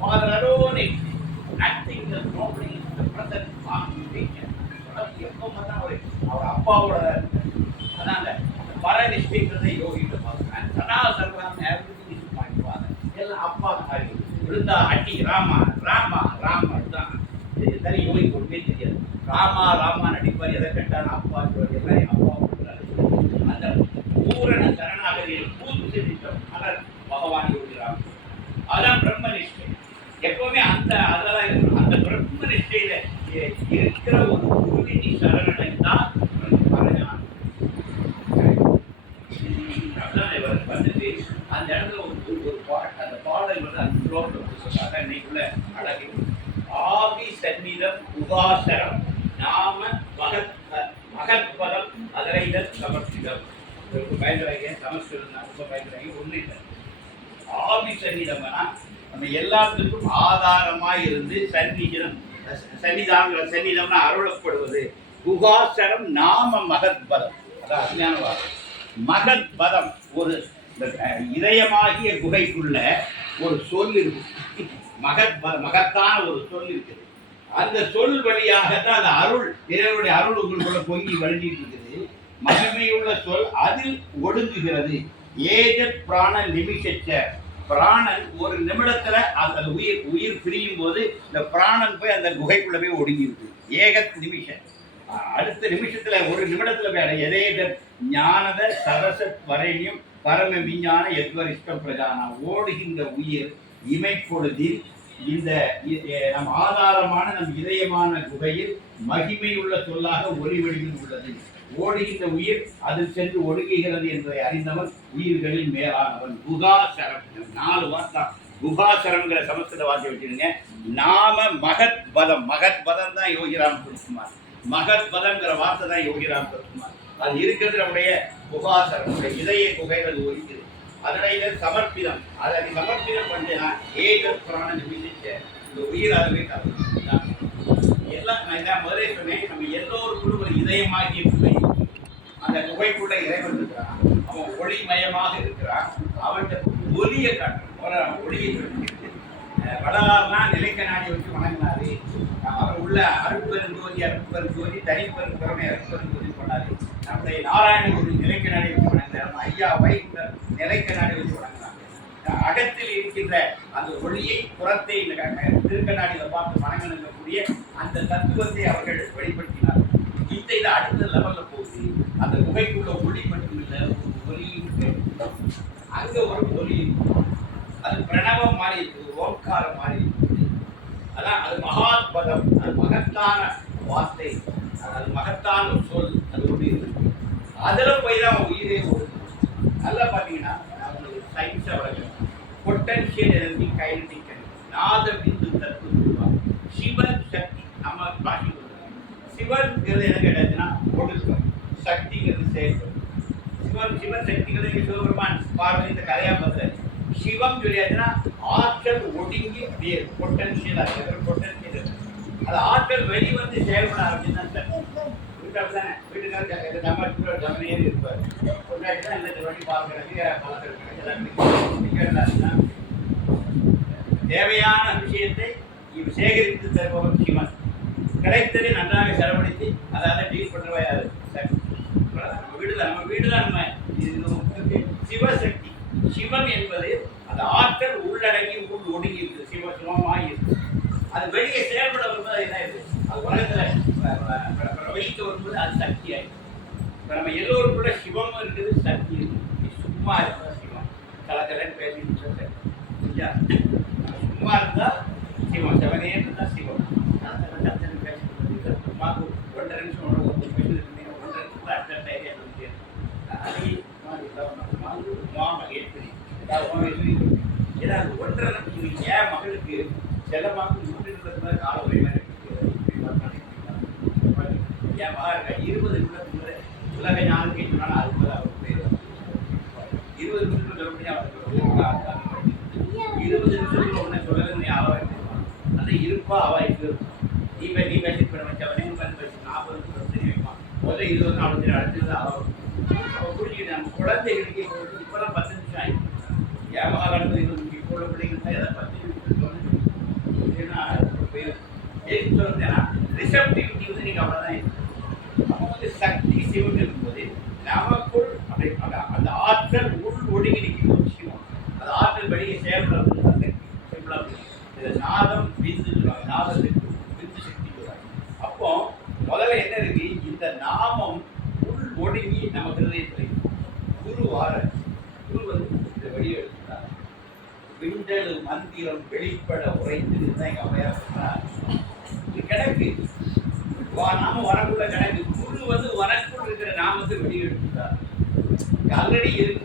Father alone exists. Nothing is nobody is the present foundation. எப்போ பார்த்தா அவர் அப்பாவோட அதான் அந்த பரநிஷ்டைங்கிறத யோகிட்ட பார்க்குறேன். சதா சர்வம் எல்லாம் அப்பா மாதிரி விழுந்தா அடி ராமா ராமா ராமா தான் தனி யோகி ஒன்றுமே தெரியாது. ராமா ராமா நடிப்பார், எதை கட்டான அப்பா எல்லாம் அப்பா அந்த பூரண சரணாகதியில் பூத்து நிற்கும் மலர் பகவான் யோகிராம். அதான் பிரம்மனிஷ்டை. எப்பவுமே அந்த அதெல்லாம் இருக்கணும். அந்த பிரம்மனிஷ்டையில இருக்கிற ஒரு குருவினி சரணனை தான் பரஞானம். வந்துட்டு அந்த இடத்துல ஒரு பாட்டு, அந்த பாடல் வந்து அந்த ஸ்லோகத்தை சொல்றாங்க. இன்னைக்குள்ள அழகு ஆதி சந்நிதம் உபாசரம் நாம மகத்பதம் அதரைதல் சமர்ப்பிதம். பயங்கராங்க சமஸ்கிருதம் ரொம்ப பயங்கராங்க. ஒண்ணு இல்லை, ஆதி சந்நிதம்னா நம்ம எல்லாத்துக்கும் ஆதாரமாய் இருந்து சந்நிதம் சந்நிதம்னா அருளப்படுவது. குகாசரம் நாம மகத்பதம், அதான் அருமையான வார்த்தை. மகத்பதம் ஒரு இதயமாகிய குகைக்குள்ள ஒரு சொல் இருக்கு. மகத்தான ஒரு சொல் இருக்குது. அந்த சொல் வழியாகத்தான் அந்த அருள், இறைவனுடைய அருள் உங்களுக்குள்ள பொங்கி வழிஞ்சிட்டு இருக்குது. மகிமையுள்ள சொல் அதில் ஒடுங்குகிறது. ஏஜத் பிராண நிமிஷச்ச, பிராணன் ஒரு நிமிடத்துல அந்த உயிர் பிரியும் போது இந்த பிராணன் போய் அந்த குகைக்குள்ள போய் ஒடுங்கிருக்கு. ஏகத் நிமிஷம், அடுத்த நிமிஷத்துல ஒரு நிமிடத்துல போய் எதேத ஞானத சரசத் வரையும் பரம விஞ்ஞான எத்வரிஷ்டம் பிரஜானா. ஓடுகின்ற உயிர் இமைப்பொழுதில் இந்த நம் ஆதாரமான நம் இதயமான குகையில் மகிமையுள்ள சொல்லாக ஒளி வடிவில் உள்ளது. ஓடுகின்ற உயிர் அதில் சென்று ஒடுங்குகிறது என்பதை அறிந்தவன் உயிர்களில் மேலானவன். குகாசரம், 4 வார்த்தை. குகாசரம்ங்கிற சமஸ்கிருத வார்த்தை வச்சிருங்க. நாம மகத்பதம், மகத்பதம் தான் யோகிராம் சுரத்குமார். மகத்பதம்ங்கிற வார்த்தை தான் யோகிராம் சுரத்குமார். அது இருக்கிறது நம்முடைய குகாசரம், இதய குகைகள் ஒழிக்குது. அதனுடைய சமர்ப்பிதம், அதை சமர்ப்பிதம் பண்ணா ஏகத் பிராண நிமிஷ இந்த உயிர் அளவை எல்லாம். நான் இதான் முதலே சொன்னேன், நம்ம எல்லோருக்குள்ள ஒரு இதயமாகிய குகை. அந்த குகைக்குள்ள இறைவன் இருக்கிறான். அவன் ஒளிமயமாக இருக்கிறான். அவன்கிட்ட ஒலியை காட்டுறான், ஒளியை வடலாறுனா நிலைக்க நாடி வச்சு வணங்கினாரு. அவர் உள்ள அருட்பெருஞ்சோதி தனிப்பெரும்பெருமை அருட்பெருஞ்சோதி பண்ணாரு. நம்முடைய நாராயணகுரு நிலைக்க நாடி வச்சு வணங்கினார். ஐயா வைத்த நிலைக்க நாடி வச்சு வணங்கினாங்க. அகத்தில் இருக்கின்ற அந்த ஒளியை புறத்தை திருக்கண்ணாடியில் பார்த்து வணங்கக்கூடிய அந்த தத்துவத்தை அவர்கள் வெளிப்படுத்தினார். இந்த இது அடுத்த லெவல்ல போகுது. அந்த குகைக்குள்ள ஒளி மட்டுமில்லை, ஒலியும் அங்க ஒரு ஒலி, அது பிரணவம் மாறி இருக்குது, ஓங்காரம் மாறி இருக்குது. அதான் அது மகாத்பதம், அது மகத்தான வார்த்தை, அது மகத்தான ஒரு சொல். அது ஒளி இருக்கு. அதுல போய் தான் உயிரே ஓடுது. நல்லா பார்த்தீங்கன்னா அவங்களுக்கு சயின்ஸை வளர்க்கணும். பொட்டன்ஷியல் எனர்ஜி, கைனடிக் எனர்ஜி, நாத பிந்து தத்துவம், சிவன் சக்தி. நம்ம பாக்கி சிவன்கிறது என்ன கேட்டாச்சுன்னா ஒடுக்கம், சக்திங்கிறது செயல்படும். சிவன் சக்திங்கிறது சிவபெருமான் பார்வதி இந்த கதையா பார்த்தாரு. சிவம் சொல்லியாச்சுன்னா ஆற்றல் ஒடுங்கி அப்படியே பொட்டன்ஷியல் பொட்டன்ஷியல், அது ஆற்றல் வெளிவந்து செயல்பட ஆரம்பிச்சுன்னா வீட்டுக்காரர் ஜமனேறி இருப்பார். கொண்டாடிதான் இந்த வழி பார்க்கறது தேவையான விஷயத்தை சேகரித்து தருபவன் சிவன். கிடைத்ததை நன்றாக செலவழித்து அதாவது டீல் பண்றவா யாரு? நம்ம வீடுதான் நம்ம சிவசக்தி. சிவம் என்பது அந்த ஆற்றல் உள்ளடங்கி உள் ஒடுங்கி இருக்குது. சிவமாய் இருக்கு. அது வெளியே செயல்பட வரும்போது என்ன இருக்கு? அது உலகத்துல வெளியிட்டு வரும்போது அது சக்தி ஆயிடுது. இப்ப நம்ம எல்லோருக்குள்ள சிவமும் இருக்குது, சக்தி இருக்குது. சும்மா இருந்தா சிவம் கலக்கலன்னு பேசிட்டு சும்மா இருந்தா சிவம், செவனே இருந்தா சிவம். ஒன்றரை நிமிஷம் 1 நிமிஷம் இருந்தீங்க, 1.5 நிமிஷம் அடுத்த ஏரியா ஏதாவது 1.5 நிமிஷம் ஏன் மகளுக்கு செல்லமாக 3 நிமிடத்துல கால ஒரே மாதிரி என் மகா இருக்க 20 நிமிடத்துக்கு உலக ஞானம் கேட்டுனாலும் அதுக்கு மேலே அவர் பேர் 20 நிமிஷத்துல சொல்ல முடியும். அவருக்கு 20 நிமிஷத்துல ஒன்றை சொல்லலன்னு அவ அந்த இருப்பா அவ இருக்கு. நீ பேசிட்டு பண்ண வச்சவனே வந்து பேசி 40 நிமிஷம் தெரியும் வைப்பான். முதல்ல 20 40 அடுத்தது அவன் புரிஞ்சுக்கிட்டு நம்ம குழந்தைகளுக்கு இப்பெல்லாம் 10 நிமிஷம் ஆயிடுச்சு. என் மகாகாலத்தில் 20 நிமிஷம் இப்போ உள்ள பிள்ளைங்களுக்கு எதாவது 10 நிமிஷம் சொல்லுன்னா சொல்லுங்கன்னா ரிசப்டிவிட்டி வந்து நீங்கள் அவ்வளோதான் இருக்கு. நம்ம வந்து சக்தி சிவன் இருக்கும்போது நமக்குள் அப்படி அந்த ஆற்றல் உள் ஒடுங்கி நிற்கிற விஷயம். அந்த ஆற்றல் வெளியே செயல்படுறது சக்தி சிம்பிளா இது நாதம் விந்து சொல்லுவாங்க. நாதத்துக்கு விந்து சக்தி சொல்லுவாங்க. அப்போ முதல்ல என்ன இருக்கு, இந்த நாமம் உள் ஒடுங்கி நம்ம ஹிருதயத்தில் குரு வார குரு வந்து இந்த வெளியே எடுத்துட்டார். விண்டல் மந்திரம் வெளிப்பட உரைத்து தான் எங்க அம்மையார் சொல்றார். இது கிடக்கு நாம வரக்குள்ள கிடக்கு. குரு வந்து வரக்குள் இருக்கிற நாமத்தை வெளியே எடுத்துட்டார். ஆல்ரெடி இருக்கு.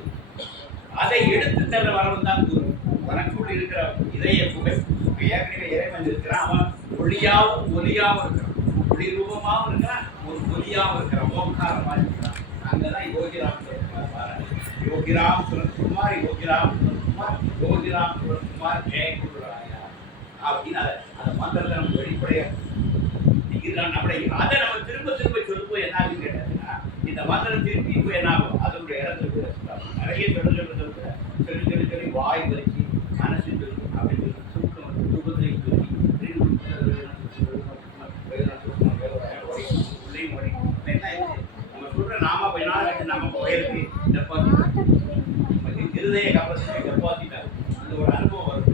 அதை எடுத்து தர வரவன் தான் குரு. வரக்குள் இருக்கிற இதய புகை ஏற்கனவே இறைவன் இருக்கிறான். அவன் ஒளியாவும் ஒலியாவும் இருக்கிறான். ஒளி ரூபமாகவும் இருக்கிறான், ஒரு ஒலியாவும் இருக்கிறான், ஓங்காரமா இருக்கிறான். அங்கதான் யோகிராம் யோகிராம் சுரத்குமார் யோகிராம் சுரத்குமார் யோகிராம் சுரத்குமார் ஜெயகுருராயா அப்படின்னு அந்த மந்திரத்தை நம்ம வெளிப்படைய அதை நம்ம திரும்ப திரும்ப சொல்லும்போது என்ன ஆகுன்னு கேட்டாங்கன்னா, இந்த மந்திரம் திருப்பி இப்போ என்ன ஆகும், அதனுடைய இடத்துல நிறைய சொல்லி வாய் வலிச்சு மனசு சொல்லி அப்படின்னு சுருக்கம் சுருக்கத்திலையும் சொல்லி உள்ளேயும் ஓடி என்ன நம்ம சொல்ற நாம கொஞ்ச நாள் கழிச்சு நம்ம போயிருக்கு டெபாசிட் இருதய கப்பலத்தில் டெபாசிட் ஆகும். அந்த ஒரு அனுபவம் வரும்.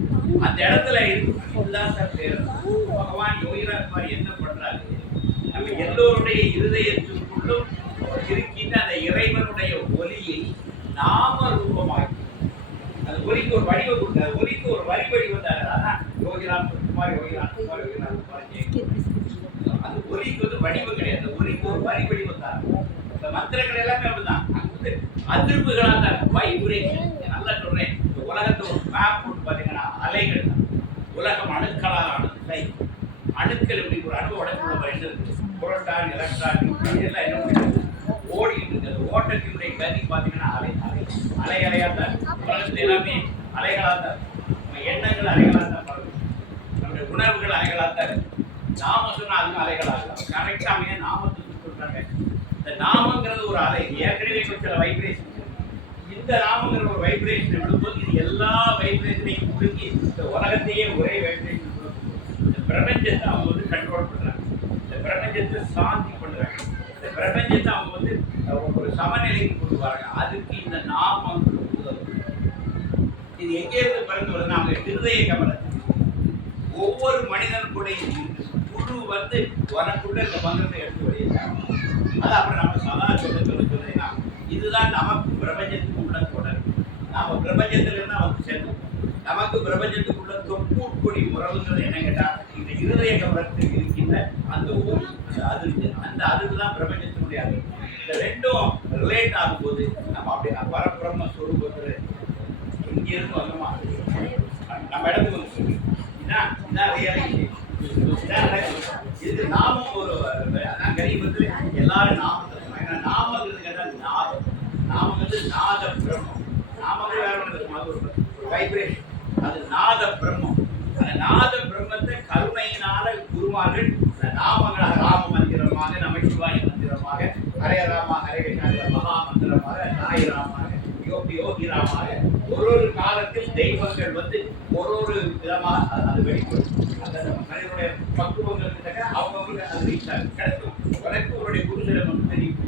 அந்த இடத்துல இருக்கு. இதுதான் சார் பேர். பகவான் யோகிராஜ் என்ன பண்றாரு, நம்ம எல்லோருடைய இருதயத்திற்குள்ளும் இருக்கின்ற அந்த இறைவனுடைய ஒலியை நாம ரூபமாக்கி அந்த ஒலிக்கு ஒரு வடிவம் கொடுத்தாரு. ஒலிக்கு ஒரு வரி வந்தாரு. அதான் யோகிராம் குமார் யோகிராம் குமார் யோகிராம் குமார். அந்த ஒலிக்கு வந்து வடிவம் கிடையாது. அந்த ஒலிக்கு ஒரு வரி வந்தாரு. இந்த மந்திரங்கள் எல்லாமே அப்படிதான். அங்க வந்து அதிர்வுகளா தான் வைப்ரேஷன். நல்லா சொல்றேன். இந்த உலகத்தை ஒரு மேப் போட்டு பாத்தீங்கன்னா அலைகள் தான். உலகம் அணுக்களால் ஆனது. அணுக்கள் இப்படி ஒரு அணு உடம்புல என்ன இருக்கு, புரோட்டான் எலக்ட்ரான் நியூட்ரான் எல்லாம் என்ன பண்ணுறது ஓடிட்டு இருக்கு. அந்த ஓட்டத்தினுடைய கதி பார்த்தீங்கன்னா அலை அலை அலை அலையாக தான். உலகத்தில் எல்லாமே அலைகளாக தான். நம்ம எண்ணங்கள் அலைகளாக தான் பழகும். நம்முடைய உணர்வுகள் அலைகளாக தான் இருக்கு. நாம சொன்னா அதுவும் அலைகளாக கரெக்டாக நாமத்துக்கு சொல்றாங்க. இந்த நாமங்கிறது ஒரு அலை. ஏற்கனவே சில வைப்ரேஷன். இந்த நாமங்கிற ஒரு வைப்ரேஷன் விடும்போது இது எல்லா வைப்ரேஷனையும் முழுங்கி இந்த உலகத்தையே ஒரே வைப்ரேஷன் இந்த பிரபஞ்சத்தை அவங்க வந்து கண்ட்ரோல் பண்றாங்க. இந்த பிரபஞ்சத்தை சாந்தி பண்றாங்க. இந்த பிரபஞ்சத்தை அவங்க வந்து ஒரு சமநிலைக்கு கொண்டு வராங்க. அதுக்கு இந்த நாமம் உதவும். இது எங்கே இருந்து பிறந்து வருதுன்னா அவங்க இருதய கமலத்துக்கு ஒவ்வொரு மனிதனுக்குடைய குழு வந்து வரக்குள்ள இந்த மந்திரத்தை எடுத்து வெளியிட்டாங்க. அது அப்புறம் நம்ம சதா சொல்லுன்னா இதுதான் நமக்கு பிரபஞ்சத்துக்கு உள்ள தொடர். நாம பிரபஞ்சத்துல இருந்தா வந்து சேர்ந்தோம். நமக்கு பிரபஞ்சத்துக்குள்ள தொப்புட்கொடி உறவுங்கிறது என்ன கேட்டா இந்த இருதய கமலத்தில் இருக்கின்ற அந்த ஒரு அதிர்வு. அந்த அதிர்வு தான் பிரபஞ்சத்தினுடைய அதிர்வு. இந்த ரெண்டும் ரிலேட் ஆகும்போது நம்ம அப்படி பரபிரம்ம சொரூபத்தில் இங்கிருந்து வந்தோமா நம்ம இடத்துக்கு வந்து சொல்லி இதான் ரியலைசேஷன். இது நாமும் ஒரு கரீபத்தில் எல்லாரும் நாமத்தை சொன்னாங்க. நாமங்கிறது கேட்டால் நாதம். நாமங்கிறது நாத பிரம்மம். நாமங்கள் வேற ஒன்று ஒரு வைப்ரேஷன். அது நாத பிரம்மம். அந்த நாத பிரம்மத்தை கருணையினால குருமார்கள் நாமங்களாக ராம மந்திரமாக, நமச்சிவாய மந்திரமாக, ஹரே ராமா ஹரே கிருஷ்ணா மகா மந்திரமாக, சாய் ராமாக, யோகிராமாக ஒரு காலத்தில் தெய்வங்கள் வந்து ஒரு விதமாக அது வெளிப்படும். அந்த மனிதனுடைய பக்குவங்களுக்கு அவங்களுக்கு அது ரீச் ஆகும் கிடைக்கும். உனக்கு உங்களுடைய குருசிடம் வந்து தெரியும்.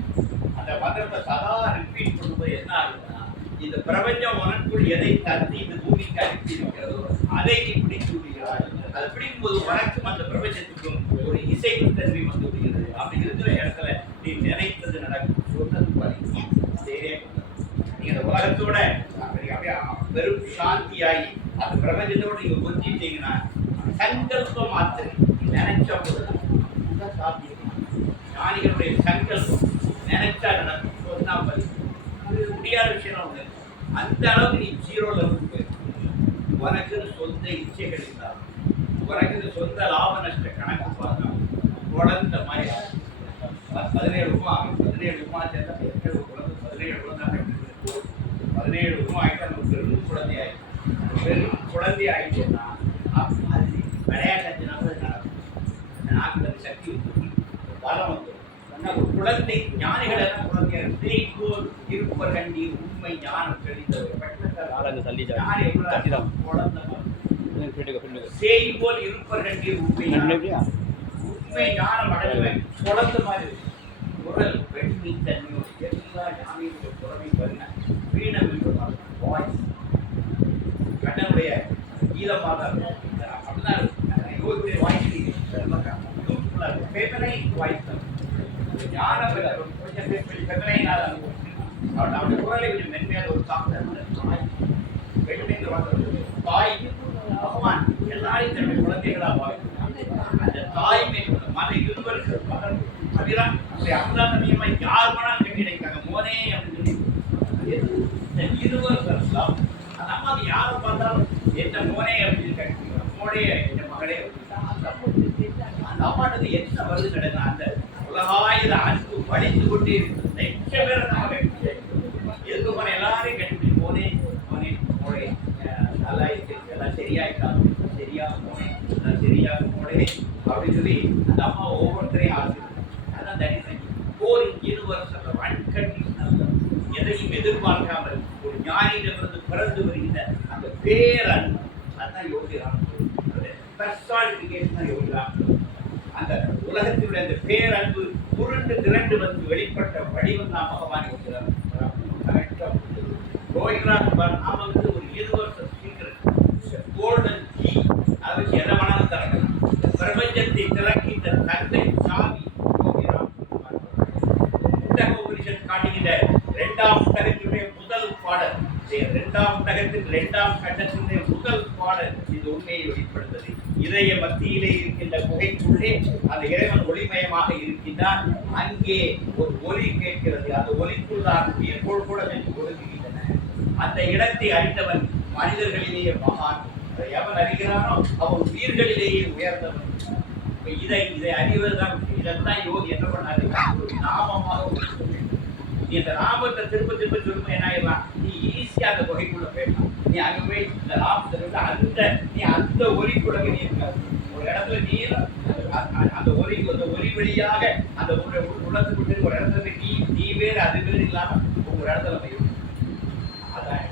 அந்த மந்திரத்தை சதா ரிப்பீட் பண்ணும்போது என்ன ஆகுதுன்னா இந்த பிரபஞ்சம் உனக்குள் எதை தந்து இந்த பூமிக்கு அனுப்பி இருக்கிறதோ அதை நீ பிடித்து விடுகிறாய். அது பிடிக்கும்போது உனக்கும் அந்த பிரபஞ்சத்துக்கும் ஒரு இசைவு தன்மை வந்து விடுகிறது. அப்படி இருக்கிற இடத்துல நீ நினைத்தது நடக்கும். சொன்னது பாருங்க நீங்க அந்த உலகத்தோட அப்படியே பெரும் சாந்தியாகி அந்த பிரபஞ்சத்தோடு நீங்க ஒத்திட்டீங்கன்னா சங்கல்பம் மாத்திரை நினைச்சா போதுதான் சாத்தியம். ஞானிகளுடைய சங்கல்பம் நினைச்சா நடக்கும். சொன்னா பதி அது முடியாத விஷயம் ஒண்ணு. அந்த அளவுக்கு நீ ஜீரோ லெவலுக்கு போயிருக்கும். உனக்குன்னு சொந்த இச்சைகள் இருந்தாலும் உனக்குன்னு சொந்த லாப நஷ்ட கணக்கு பார்த்தா குழந்த மாதிரி 17 ரூபாய் 17 ரூபாய் சேர்ந்தா குழந்தை 17 ரூபாய் 17 ரூபாய் ஆகிட்டு அந்த பெரும் குழந்தை ஆயிடுச்சு. பெரும் குழந்தை ஆயிடுச்சுன்னா அது விளையாட்டுனால நடக்கும். நாக்கு சக்தி பலம் வந்து ஒரு குழந்தை ஞானிகள் எல்லாம் குழந்தைய இருப்பர் கண்டி உண்மை ஞானம் தெளிந்தவர் போல் இருப்பர் கண்டி உண்மை ஞானம் அடைவேன் குழந்தை மாதிரி குரல் வெண்மை தன்மையோடு எல்லா ஞானியுடைய குரலை பாருங்க ஃப்ரீடம் வாய்ஸ் கண்ணனுடைய கீதமாக அப்படிதான் யோகியுடைய வாய்ஸ் வாய்ஸ் ஞான கொஞ்சம் பெருமையினால் அவருடைய குரலை கொஞ்சம் மென்மையான ஒரு சாப்பிட்ட வெண்மைங்கிற வார்த்தை தாய் பகவான் எல்லாரையும் தன்னுடைய குழந்தைகளா பாவிக்கிறார் அந்த தாய்மை மன இருவருக்கு மகன் அப்படிதான் அமுதானமியமா யார் வேணாலும் கட்டி நினைக்கிறாங்க மோனே அப்படின்னு சொல்லி இருவருக்கு அந்த அம்மாவுக்கு யாரை பார்த்தாலும் என்ன மோனே அப்படின்னு கேட்கிறாங்க மோனே என் மகளே அந்த அம்மாட்டுக்கு என்ன வருது நடக்கும் அந்த உலகாயுத அன்பு வலித்து கொண்டே இருக்கு லட்ச பேரை நம்ம எதுக்கு போன எல்லாரையும் கட்டி மோனே மோனே மோனே நல்லா இருக்கு எல்லாம் சரியாயிட்டாலும் சரியா போனேன் எல்லாம் சரியாக போனேன் அப்படின்னு சொல்லி அந்த அம்மா ஒவ்வொருத்தரையும் ஆசை அதான் தனித்தனி போரின் இருவருஷம் அன்கண்டிஷனல் எதையும் எதிர்பார்க்காமல் ஒரு ஞானியிடமிருந்து பிறந்து வருகின்ற அந்த பேரன்பு அதுதான் யோகிராம் பர்சானிபிகேஷன் தான் யோகிராம் அந்த உலகத்தினுடைய அந்த பேரன்பு உருண்டு திரண்டு வந்து வெளிப்பட்ட வடிவம் தான் பகவான் யோகிராம் யோகிராம் நாம வந்து ஒரு 20 வருஷம் சீக்கிரம் கோல்டன் கீ அதை வச்சு எதை வேணாலும் திறக்கலாம் பிரபஞ்சத்தை திறக்கின்ற தந்தை சாமி முட்டக உபனிஷத் காட்டுகின்ற 2ஆம் முட்டகத்தினுடைய முதல் பாடல் 2ஆம் முட்டகத்தின் 2ஆம் கட்டத்தினுடைய முதல் பாடல் இந்த உண்மையை வெளிப்படுத்தது இதய மத்தியிலே இருக்கின்ற குகைக்குள்ளே அந்த இறைவன் ஒளிமயமாக இருக்கின்றான் அங்கே ஒரு ஒலி கேட்கிறது அந்த ஒலிக்குள் தான் உயிர்கோள் கூட சென்று ஒழுங்குகின்றன அந்த இடத்தை அறிந்தவன் மனிதர்களிலேயே மகான் எவன் அறிகிறானோ அவன் உயிர்களிலேயே உயர்ந்தவன் இதை அறிவதுதான் இதைத்தான் யோகி என்ன பண்ணாரு ஒரு நாமமாக நீ இந்த நாமத்தை திரும்ப திரும்ப திரும்ப என்ன ஆயிடலாம் நீ ஈஸியா அந்த குகைக்குள்ள போயிடலாம் நீ அங்க போய் இந்த நாமத்தை விட்டு நீ அந்த ஒலிக்குள்ள நீ இருக்காது ஒரு இடத்துல நீ அந்த ஒலி வழியாக அந்த உலகத்துக்கு ஒரு இடத்துல நீ வேறு அது வேறு இல்லாம ஒரு இடத்துல போய் அதான்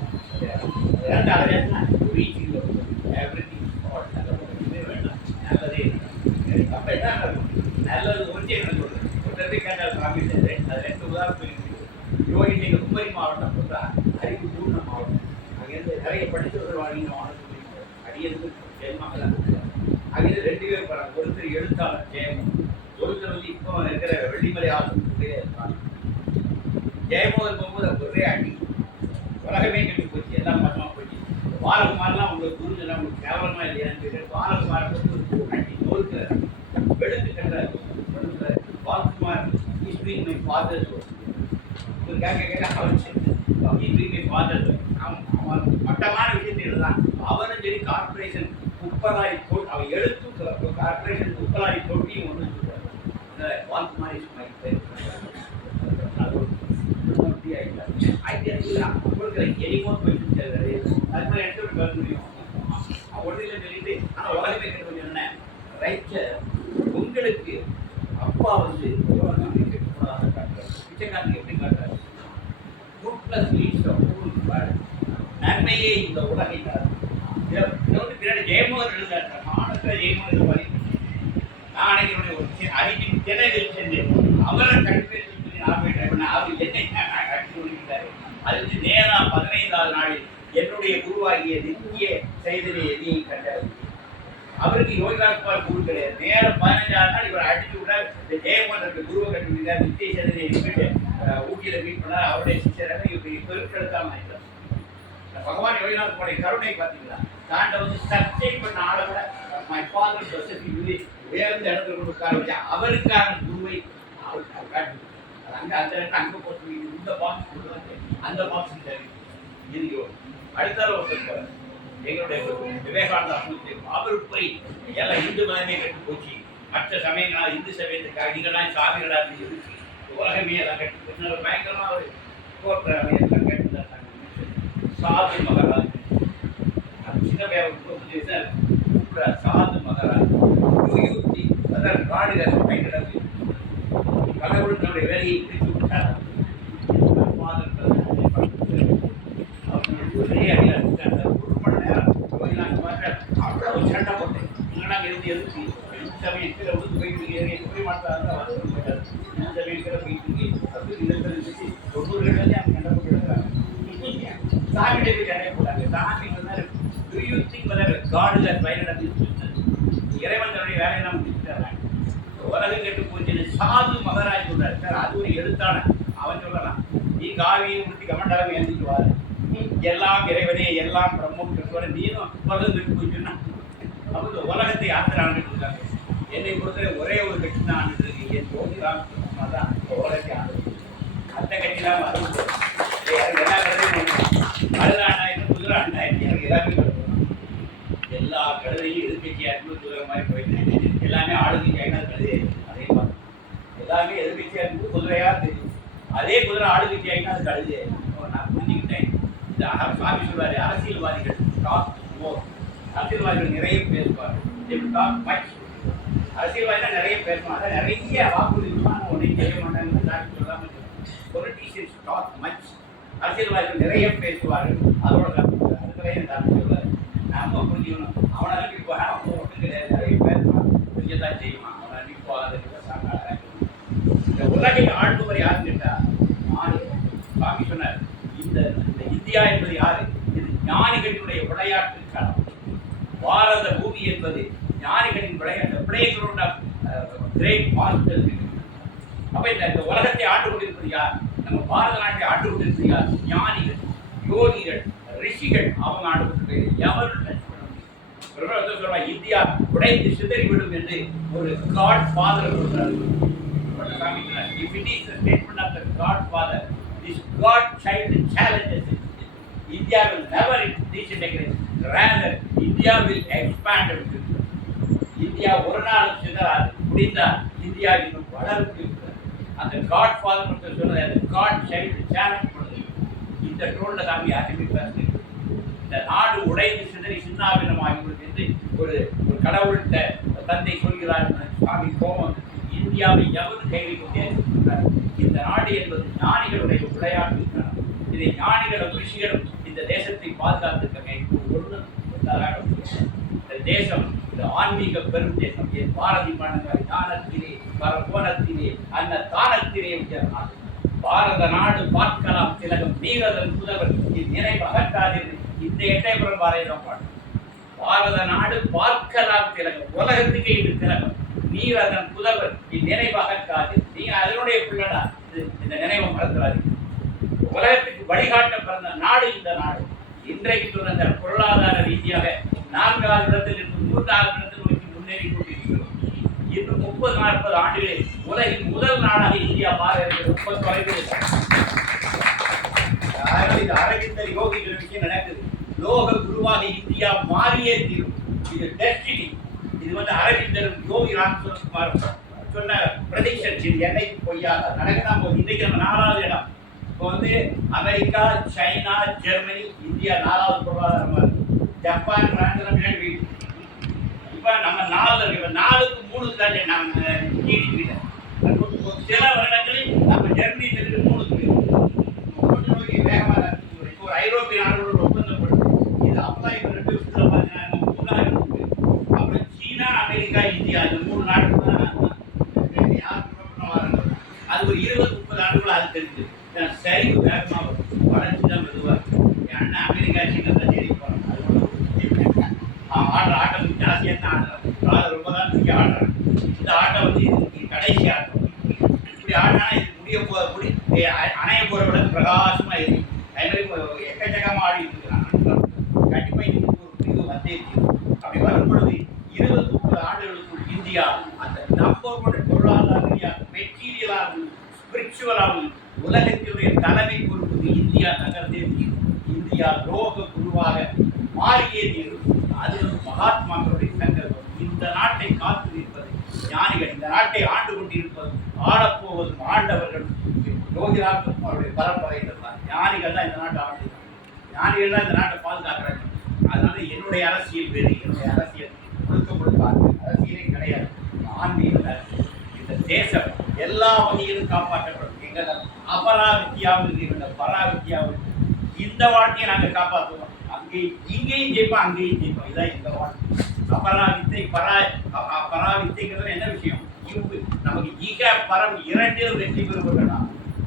நல்லது ஒன்றே ஒரு கேட்டால் சாமி அது 2 உதாரணம் யோகி நீங்கள் குமரி மாவட்டம் சொல்றா அறிவு பூர்ண மாவட்டம் அங்கேருந்து நிறைய படித்தவர்கள் வாழ்கின்ற மாவட்டம் அடியது ஜெயமங்கலம் அங்கிருந்து 2 பேர் போறாங்க ஒருத்தர் எழுத்தாளர் ஜெயமோகன் ஒருத்தர் வந்து இப்போ இருக்கிற வெள்ளிமலை ஆசிரியர்களே இருக்காங்க ஜெயமோகன் போகும்போது ஒரே அடி உலகமே கெட்டு போச்சு எல்லாம் மட்டமாக போச்சு பாலகுமார்லாம் உங்களுக்கு குருஜெல்லாம் உங்களுக்கு கேவலமா இல்லையான்னு கேட்டு பாலகுமார் அடி நோக்கிறார் வெளுத்து கண்டார் Balakumar is being my father அவன் மட்டமான விஷயத்தில் தான் அவனும் சரி கார்பரேஷன் உப்பலாரி தோல் அவன் எழுத்து கார்பரேஷன் உப்பலாரி தோட்டியும் ஒன்று சொல்றாரு பாலகுமார் இஸ் மை உங்களுக்கு அப்பா வந்து பிச்சைக்காரனுக்கு எப்படி காட்டுறாரு நன்மையே இந்த உலகை பின்னாடி ஜெயமோகன் எழுதாரு மானத்துல ஜெயமோகன் பதிவு நான் ஒரு அறிவின் திரையில் சென்று அவரை கல்வி அவர் என்னை சொல்லியிருந்தாரு அது வந்து நேரா 15ஆவது நாளில் என்னுடைய குருவாகிய நித்திய செய்தனை எதையும் கண்டார் அவருக்கு யோகிராஜ்பால் குரு கிடையாது நேரம் 15ஆவது நாள் இவர் அடிச்சு விட்டார் இந்த ஜெயமோகனுக்கு குருவை கண்டுபிடித்தார் நித்திய செய்தனை எதுக்கிட்டு ஊட்டியில மீட் பண்ணார் அவருடைய சிஷராக இவருக்கு பெருக்கெடுத்தாம நினைக்கிறார் பகவான் யோகிநாதனுடைய கருணை பார்த்தீங்களா தாண்ட வந்து சர்ச்சை பண்ண ஆளை விட மை ஃபாதர் ஜோசப் உயர்ந்த இடத்துல கொண்டு உட்கார வச்சா அவருக்கான குருவை அவர் காட்டு அங்க அந்த இடத்துல அங்க போட்டு இந்த பாக்ஸ் அந்த பாக்ஸ் இது அடுத்தால ஒருத்தர் எங்களுடைய விவேகானந்தா அவர் போய் எல்லாம் இந்து மதமே கட்டு போச்சு மற்ற சமயங்களா இந்து சமயத்துக்காக நீங்களாம் சாமிகளா இருக்கு உலகமே எல்லாம் கட்டு பயங்கரமா ஒரு கோர்ட்ல கட்டு சாது மகாராஜ் சின்ன பேர் சாது மகாராஜ் யூத்தி அதான் காடுகள் பயங்கரம் கடவுள் நம்முடைய வேலையை பிரித்து விட்டார் ஒரே அடியில் ஒரு மணி நேரம் அவ்வளவு சண்டை போட்டேன் நீங்களாம் இருந்து எதுக்கு சமயத்தில் வந்து போய் மாட்டாங்க சமயத்தில் போயிட்டு 90கள் அவங்க சண்டை போட்டு எடுக்கிறாங்க. சாமி போய் சண்டை போட்டாங்க. சாமி சொன்னாரு, "Do you think whether God is a pilot of this business?" இறைவன் தன்னுடைய வேலையை நம்ம முடிச்சுட்டாங்க. உலகம் கெட்டு போச்சு. சாது மகராஜ் சொல்றாரு, சார் அது ஒரு எழுத்தான அவன் சொல்லலாம், நீ காவியை முடிச்சு கமண்டாவை எழுதிக்குவாரு, எல்லாம் இறைவனே எல்லாம் பிரம்மம் சொல்ற நீனும் உலகம் கெட்டு போச்சுன்னா அப்போ உலகத்தை யாத்திரை ஆண்டுட்டு இருக்காங்க. என்னை பொறுத்தவரை ஒரே ஒரு கட்சி தான் ஆண்டுட்டு இருக்கு. என் ஜோதிராம் தான் உலகத்தை ஆண்டு. அந்த கட்சி தான் வரும். எல்லா கடையும் அதுதான் குதிரை ஆண்டாயிரத்தி எனக்கு எல்லாமே கருதுறோம். எல்லா கழுதையும் எதிர்கட்சியா இருந்து குதிரை மாதிரி போயிட்டேன். எல்லாமே ஆளுங்கட்சி ஆகினா கழுதை அதே மாதிரி எல்லாமே எதிர்கட்சியா இருந்து குதிரையா தெரியும். அதே குதிரை ஆளுங்கட்சி ஆகினா அது கழுதை. நான் புரிஞ்சுக்கிட்டேன். இந்த சாமி சொல்வாரு, அரசியல்வாதிகள் டாக் மோர். அரசியல்வாதிகள் நிறைய பேசுவார்கள். அரசியல்வாதிகள் நிறைய பேசுவாங்க. அதை நிறைய வாக்குறுதி ஒன்றை செய்ய மாட்டாங்க சொல்லாமல் பொலிட்டீஷியன்ஸ் டாக் மச். அரசியல்வாதிகள் நிறைய பேசுவார்கள். அதோட அதுக்களையும் தான் சொல்வார். நம்ம புரிஞ்சுக்கணும். அவனை நம்பி போக ஒன்றும் கிடையாது. நிறைய பேசுவான், புரிஞ்சதான் செய்வான். அவனை நம்பி போகாத சாங்காக. இந்த உலகை ஆழ்பவர் யாருன்னு கேட்டா சாமி சொன்னார், இந்த இந்தியா என்பது யாரு? இது ஞானிகளினுடைய விளையாட்டு களம். பாரத பூமி என்பது ஞானிகளின் விளையாட்டு பிளேகிரவுண்ட் ஆஃப் கிரேட் மாஸ்டர்ஸ். அப்ப இந்த உலகத்தை ஆண்டு கொண்டிருப்பது யார்? நம்ம பாரத நாட்டை ஆண்டு கொண்டிருப்பது யார்? ஞானிகள், யோகிகள், ரிஷிகள். அவங்க ஆண்டு கொண்டிருப்பது எவரும் சொல்றா, இந்தியா உடைந்து சிதறிவிடும் என்று ஒரு காட் ஃபாதர் சொல்றாரு. If it is a statement of the Godfather, this God-child challenges it. India will never disintegrate. Rather, India will expand. India ஒரு நாள் சிதறாது. முடிந்தால் இந்தியா இன்னும் வளர்ந்து இருக்கிறது. அந்த Godfather மட்டும் சொல்றது, அந்த God-child challenge பண்ணுது. இந்த டோல்ல சாமி யாருமே பேசுறது. இந்த நாடு உடைந்து சிதறி சின்னாபின்னமாகிவிடும் என்று ஒரு கடவுள்கிட்ட தந்தை சொல்கிறார். சாமி கோபம், இந்தியாவை எவரும் கையில் கொண்டே இருக்கிறார். இந்த நாடு என்பது ஞானிகளுடைய விளையாட்டு. இதை ஞானிகளும் ரிஷிகளும் இந்த தேசத்தை பாதுகாத்துக்க இந்த தேசம், இந்த ஆன்மீக பெரும் தேசம். என் பாரதி மன்னர்கள் ஞானத்திலே கோணத்திலே அந்த தானத்திலே உயர் நாடு. பாரத நாடு பார்க்கலாம் திலகம் நீரதன் புதவர் நினைவு அகற்றாதீர்கள். இந்த எட்டயபுரம் பாரதிதான் பாடும். பாரத நாடு பார்க்கலாம் திலகம், உலகத்துக்கு இது திலகம். நீர் அதன் புதவர் நினைவாகாது. நீங்க அதனுடைய பிள்ளடா. இந்த நினைவை மறந்துடாது. உலகத்துக்கு வழிகாட்ட பிறந்த நாடு இந்த நாடு. இன்றைக்கு சொன்ன பொருளாதார ரீதியாக 4வது இடத்தில் இருந்து 3வது இடத்தில் நோக்கி முன்னேறி கொண்டிருக்கிறோம். இன்னும் 30-40 ஆண்டுகளில் உலகின் முதல் நாடாக இந்தியா மாற ரொம்ப தொலைவில். இது அரவிந்தர் யோகிகள் விஷயம் நடக்குது. லோக குருவாக இந்தியா மாறியே தீரும். இது டெஸ்டினி. இது அரவிந்தரும் யோகி ராமசுரகுமார் சொன்ன பிரடிக்ஷன்ஸ். இது என்னைக்கு பொய்யாக நடக்கலாம் போது. இன்றைக்கு நம்ம 4வது இடம். இப்போ அமெரிக்கா, சைனா, ஜெர்மனி, இந்தியா 4வது பொருளாதாரமாக இருக்கு. ஜப்பான், பிரான்ஸ் வீடு. இப்போ நம்ம 4ல் இருக்கு. 4க்கு 3 தான் நம்ம ஜிடிபியில். சில வருடங்களில் நம்ம ஜெர்மனி 3க்கு நோக்கி வேகமாக இருக்குது. இப்போ ஒரு ஐரோப்பிய நாடுகளோட ஒப்பந்தம் போட்டு இது அப்பா இப்போ 2 வருஷத்தில் பார்த்தீங்கன்னா 3ஆக இருக்கு. அப்புறம் சீனா, அமெரிக்கா, இந்தியா இந்த 3 நாடுகள் தான் யார் வராங்க. அது ஒரு 20-30 ஆண்டுகள் அது தெரிஞ்சு சரிவு வேகமாக வரும். வளர்ச்சி தான் மெதுவாக இருக்கும். என் அண்ணன் அமெரிக்கா, சீனா தான் சரி போகிறான். அவன் ஆடுற ஆட்டம் ஜாஸ்தியாக தான் ஆடுறான். ரொம்ப தான் தூக்கி ஆடுறான். இந்த ஆட்டம் இது கடைசி ஆட்டம். இப்படி ஆடினா இது அணைய போகிற விட பிரகாசமாக இருக்கு. அதே மாதிரி எக்கச்சக்கமாக ஆடிட்டு இருக்கிறான். கண்டிப்பாக இதுக்கு ஒரு பிரிவு வந்தே தீரும். அப்படி வரும் பொழுது 20-30 ஆண்டுகளுக்குள் இந்தியா அந்த நம்பர் ஒன் பொருளாதார ரீதியாக, மெட்டீரியலாகவும் ஸ்பிரிச்சுவலாகவும் உலகத்தினுடைய தலைமை பொறுப்புக்கு இந்தியா நகர்ந்தே தீரும். இந்தியா லோக குருவாக மாறியே தீரும். அது மகாத்மாக்களுடைய சங்கல்பம். இந்த நாட்டை காத்து நிற்பது ஞானிகள். இந்த நாட்டை ஆண்டு கொண்டிருப்பதும் ஆளப்போவதும் ஆண்டவர்களும் யோகிராக்கும் அவருடைய பரம்பரைகள் தான். ஞானிகள் தான் இந்த நாட்டை ஆண்டு. ஞானிகள் தான் இந்த நாட்டை பாதுகாக்கிறாங்க. அதனால என்னுடைய அரசியல் வேறு. என்னுடைய அரசியல் முழுக்க அரசியலே கிடையாது. ஆன்மீக இந்த தேசம் எல்லா வகையிலும் காப்பாற்றப்படும். எங்கள் அபராவித்தியாவும் இருந்த பராவித்தியாவும் இந்த வாழ்க்கையை நாங்கள் காப்பாற்றுவோம். அங்கேயும் இங்கேயும் ஜெயிப்போம், அங்கேயும் ஜெயிப்போம். இதுதான் இந்த வாழ்க்கை. அபராவித்தை பராவித்தைங்கிறது என்ன விஷயம்? நமக்கு ஈக பரம் இரண்டிலும் வெற்றி பெறுவதா.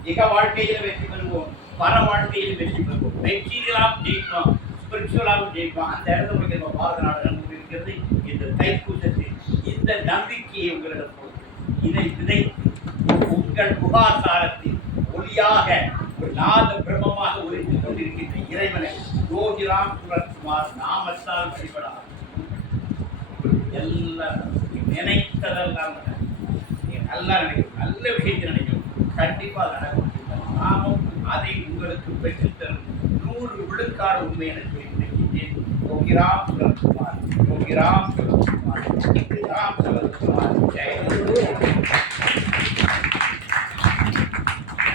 இக வாழ்க்கையில் வெற்றி பெறுவோம், பர வாழ்க்கையில் வெற்றி பெறுவோம், மெட்டீரியலாகவும் ஜெயிப்போம், ஸ்பிரிச்சுவலாகவும் ஜெயிப்போம். அந்த இடத்துல உங்களுக்கு நம்ம பாரத நாடு அனுபவம் இருக்கிறது. இந்த தைப்பூசத்தில் இந்த நம்பிக்கையை உங்களிடம் கொடுத்து இதை விதைத்து உங்கள் முகாசாரத்தில் ஒளியாக ஒரு நாத பிரம்மமாக உரைத்துக் கொண்டிருக்கின்ற இறைவனை யோகிராம் சுரத்குமார் நாமத்தால் வழிபடார். எல்லாம் நினைத்ததெல்லாம் நீங்க நல்லா நினைக்கணும், நல்ல விஷயத்தை நினைக்கணும், கண்டிப்பா நடக்கும். நாமும் அதை உங்களுக்கு பெற்றுத்தரும் 100 விழுக்காடு உண்மை எனக்கு இருக்கின்றேன். யோகிராம் சுரத்குமார், யோகிராம் சுரத்குமார், யோகிராம் சுரத்குமார். ஜெய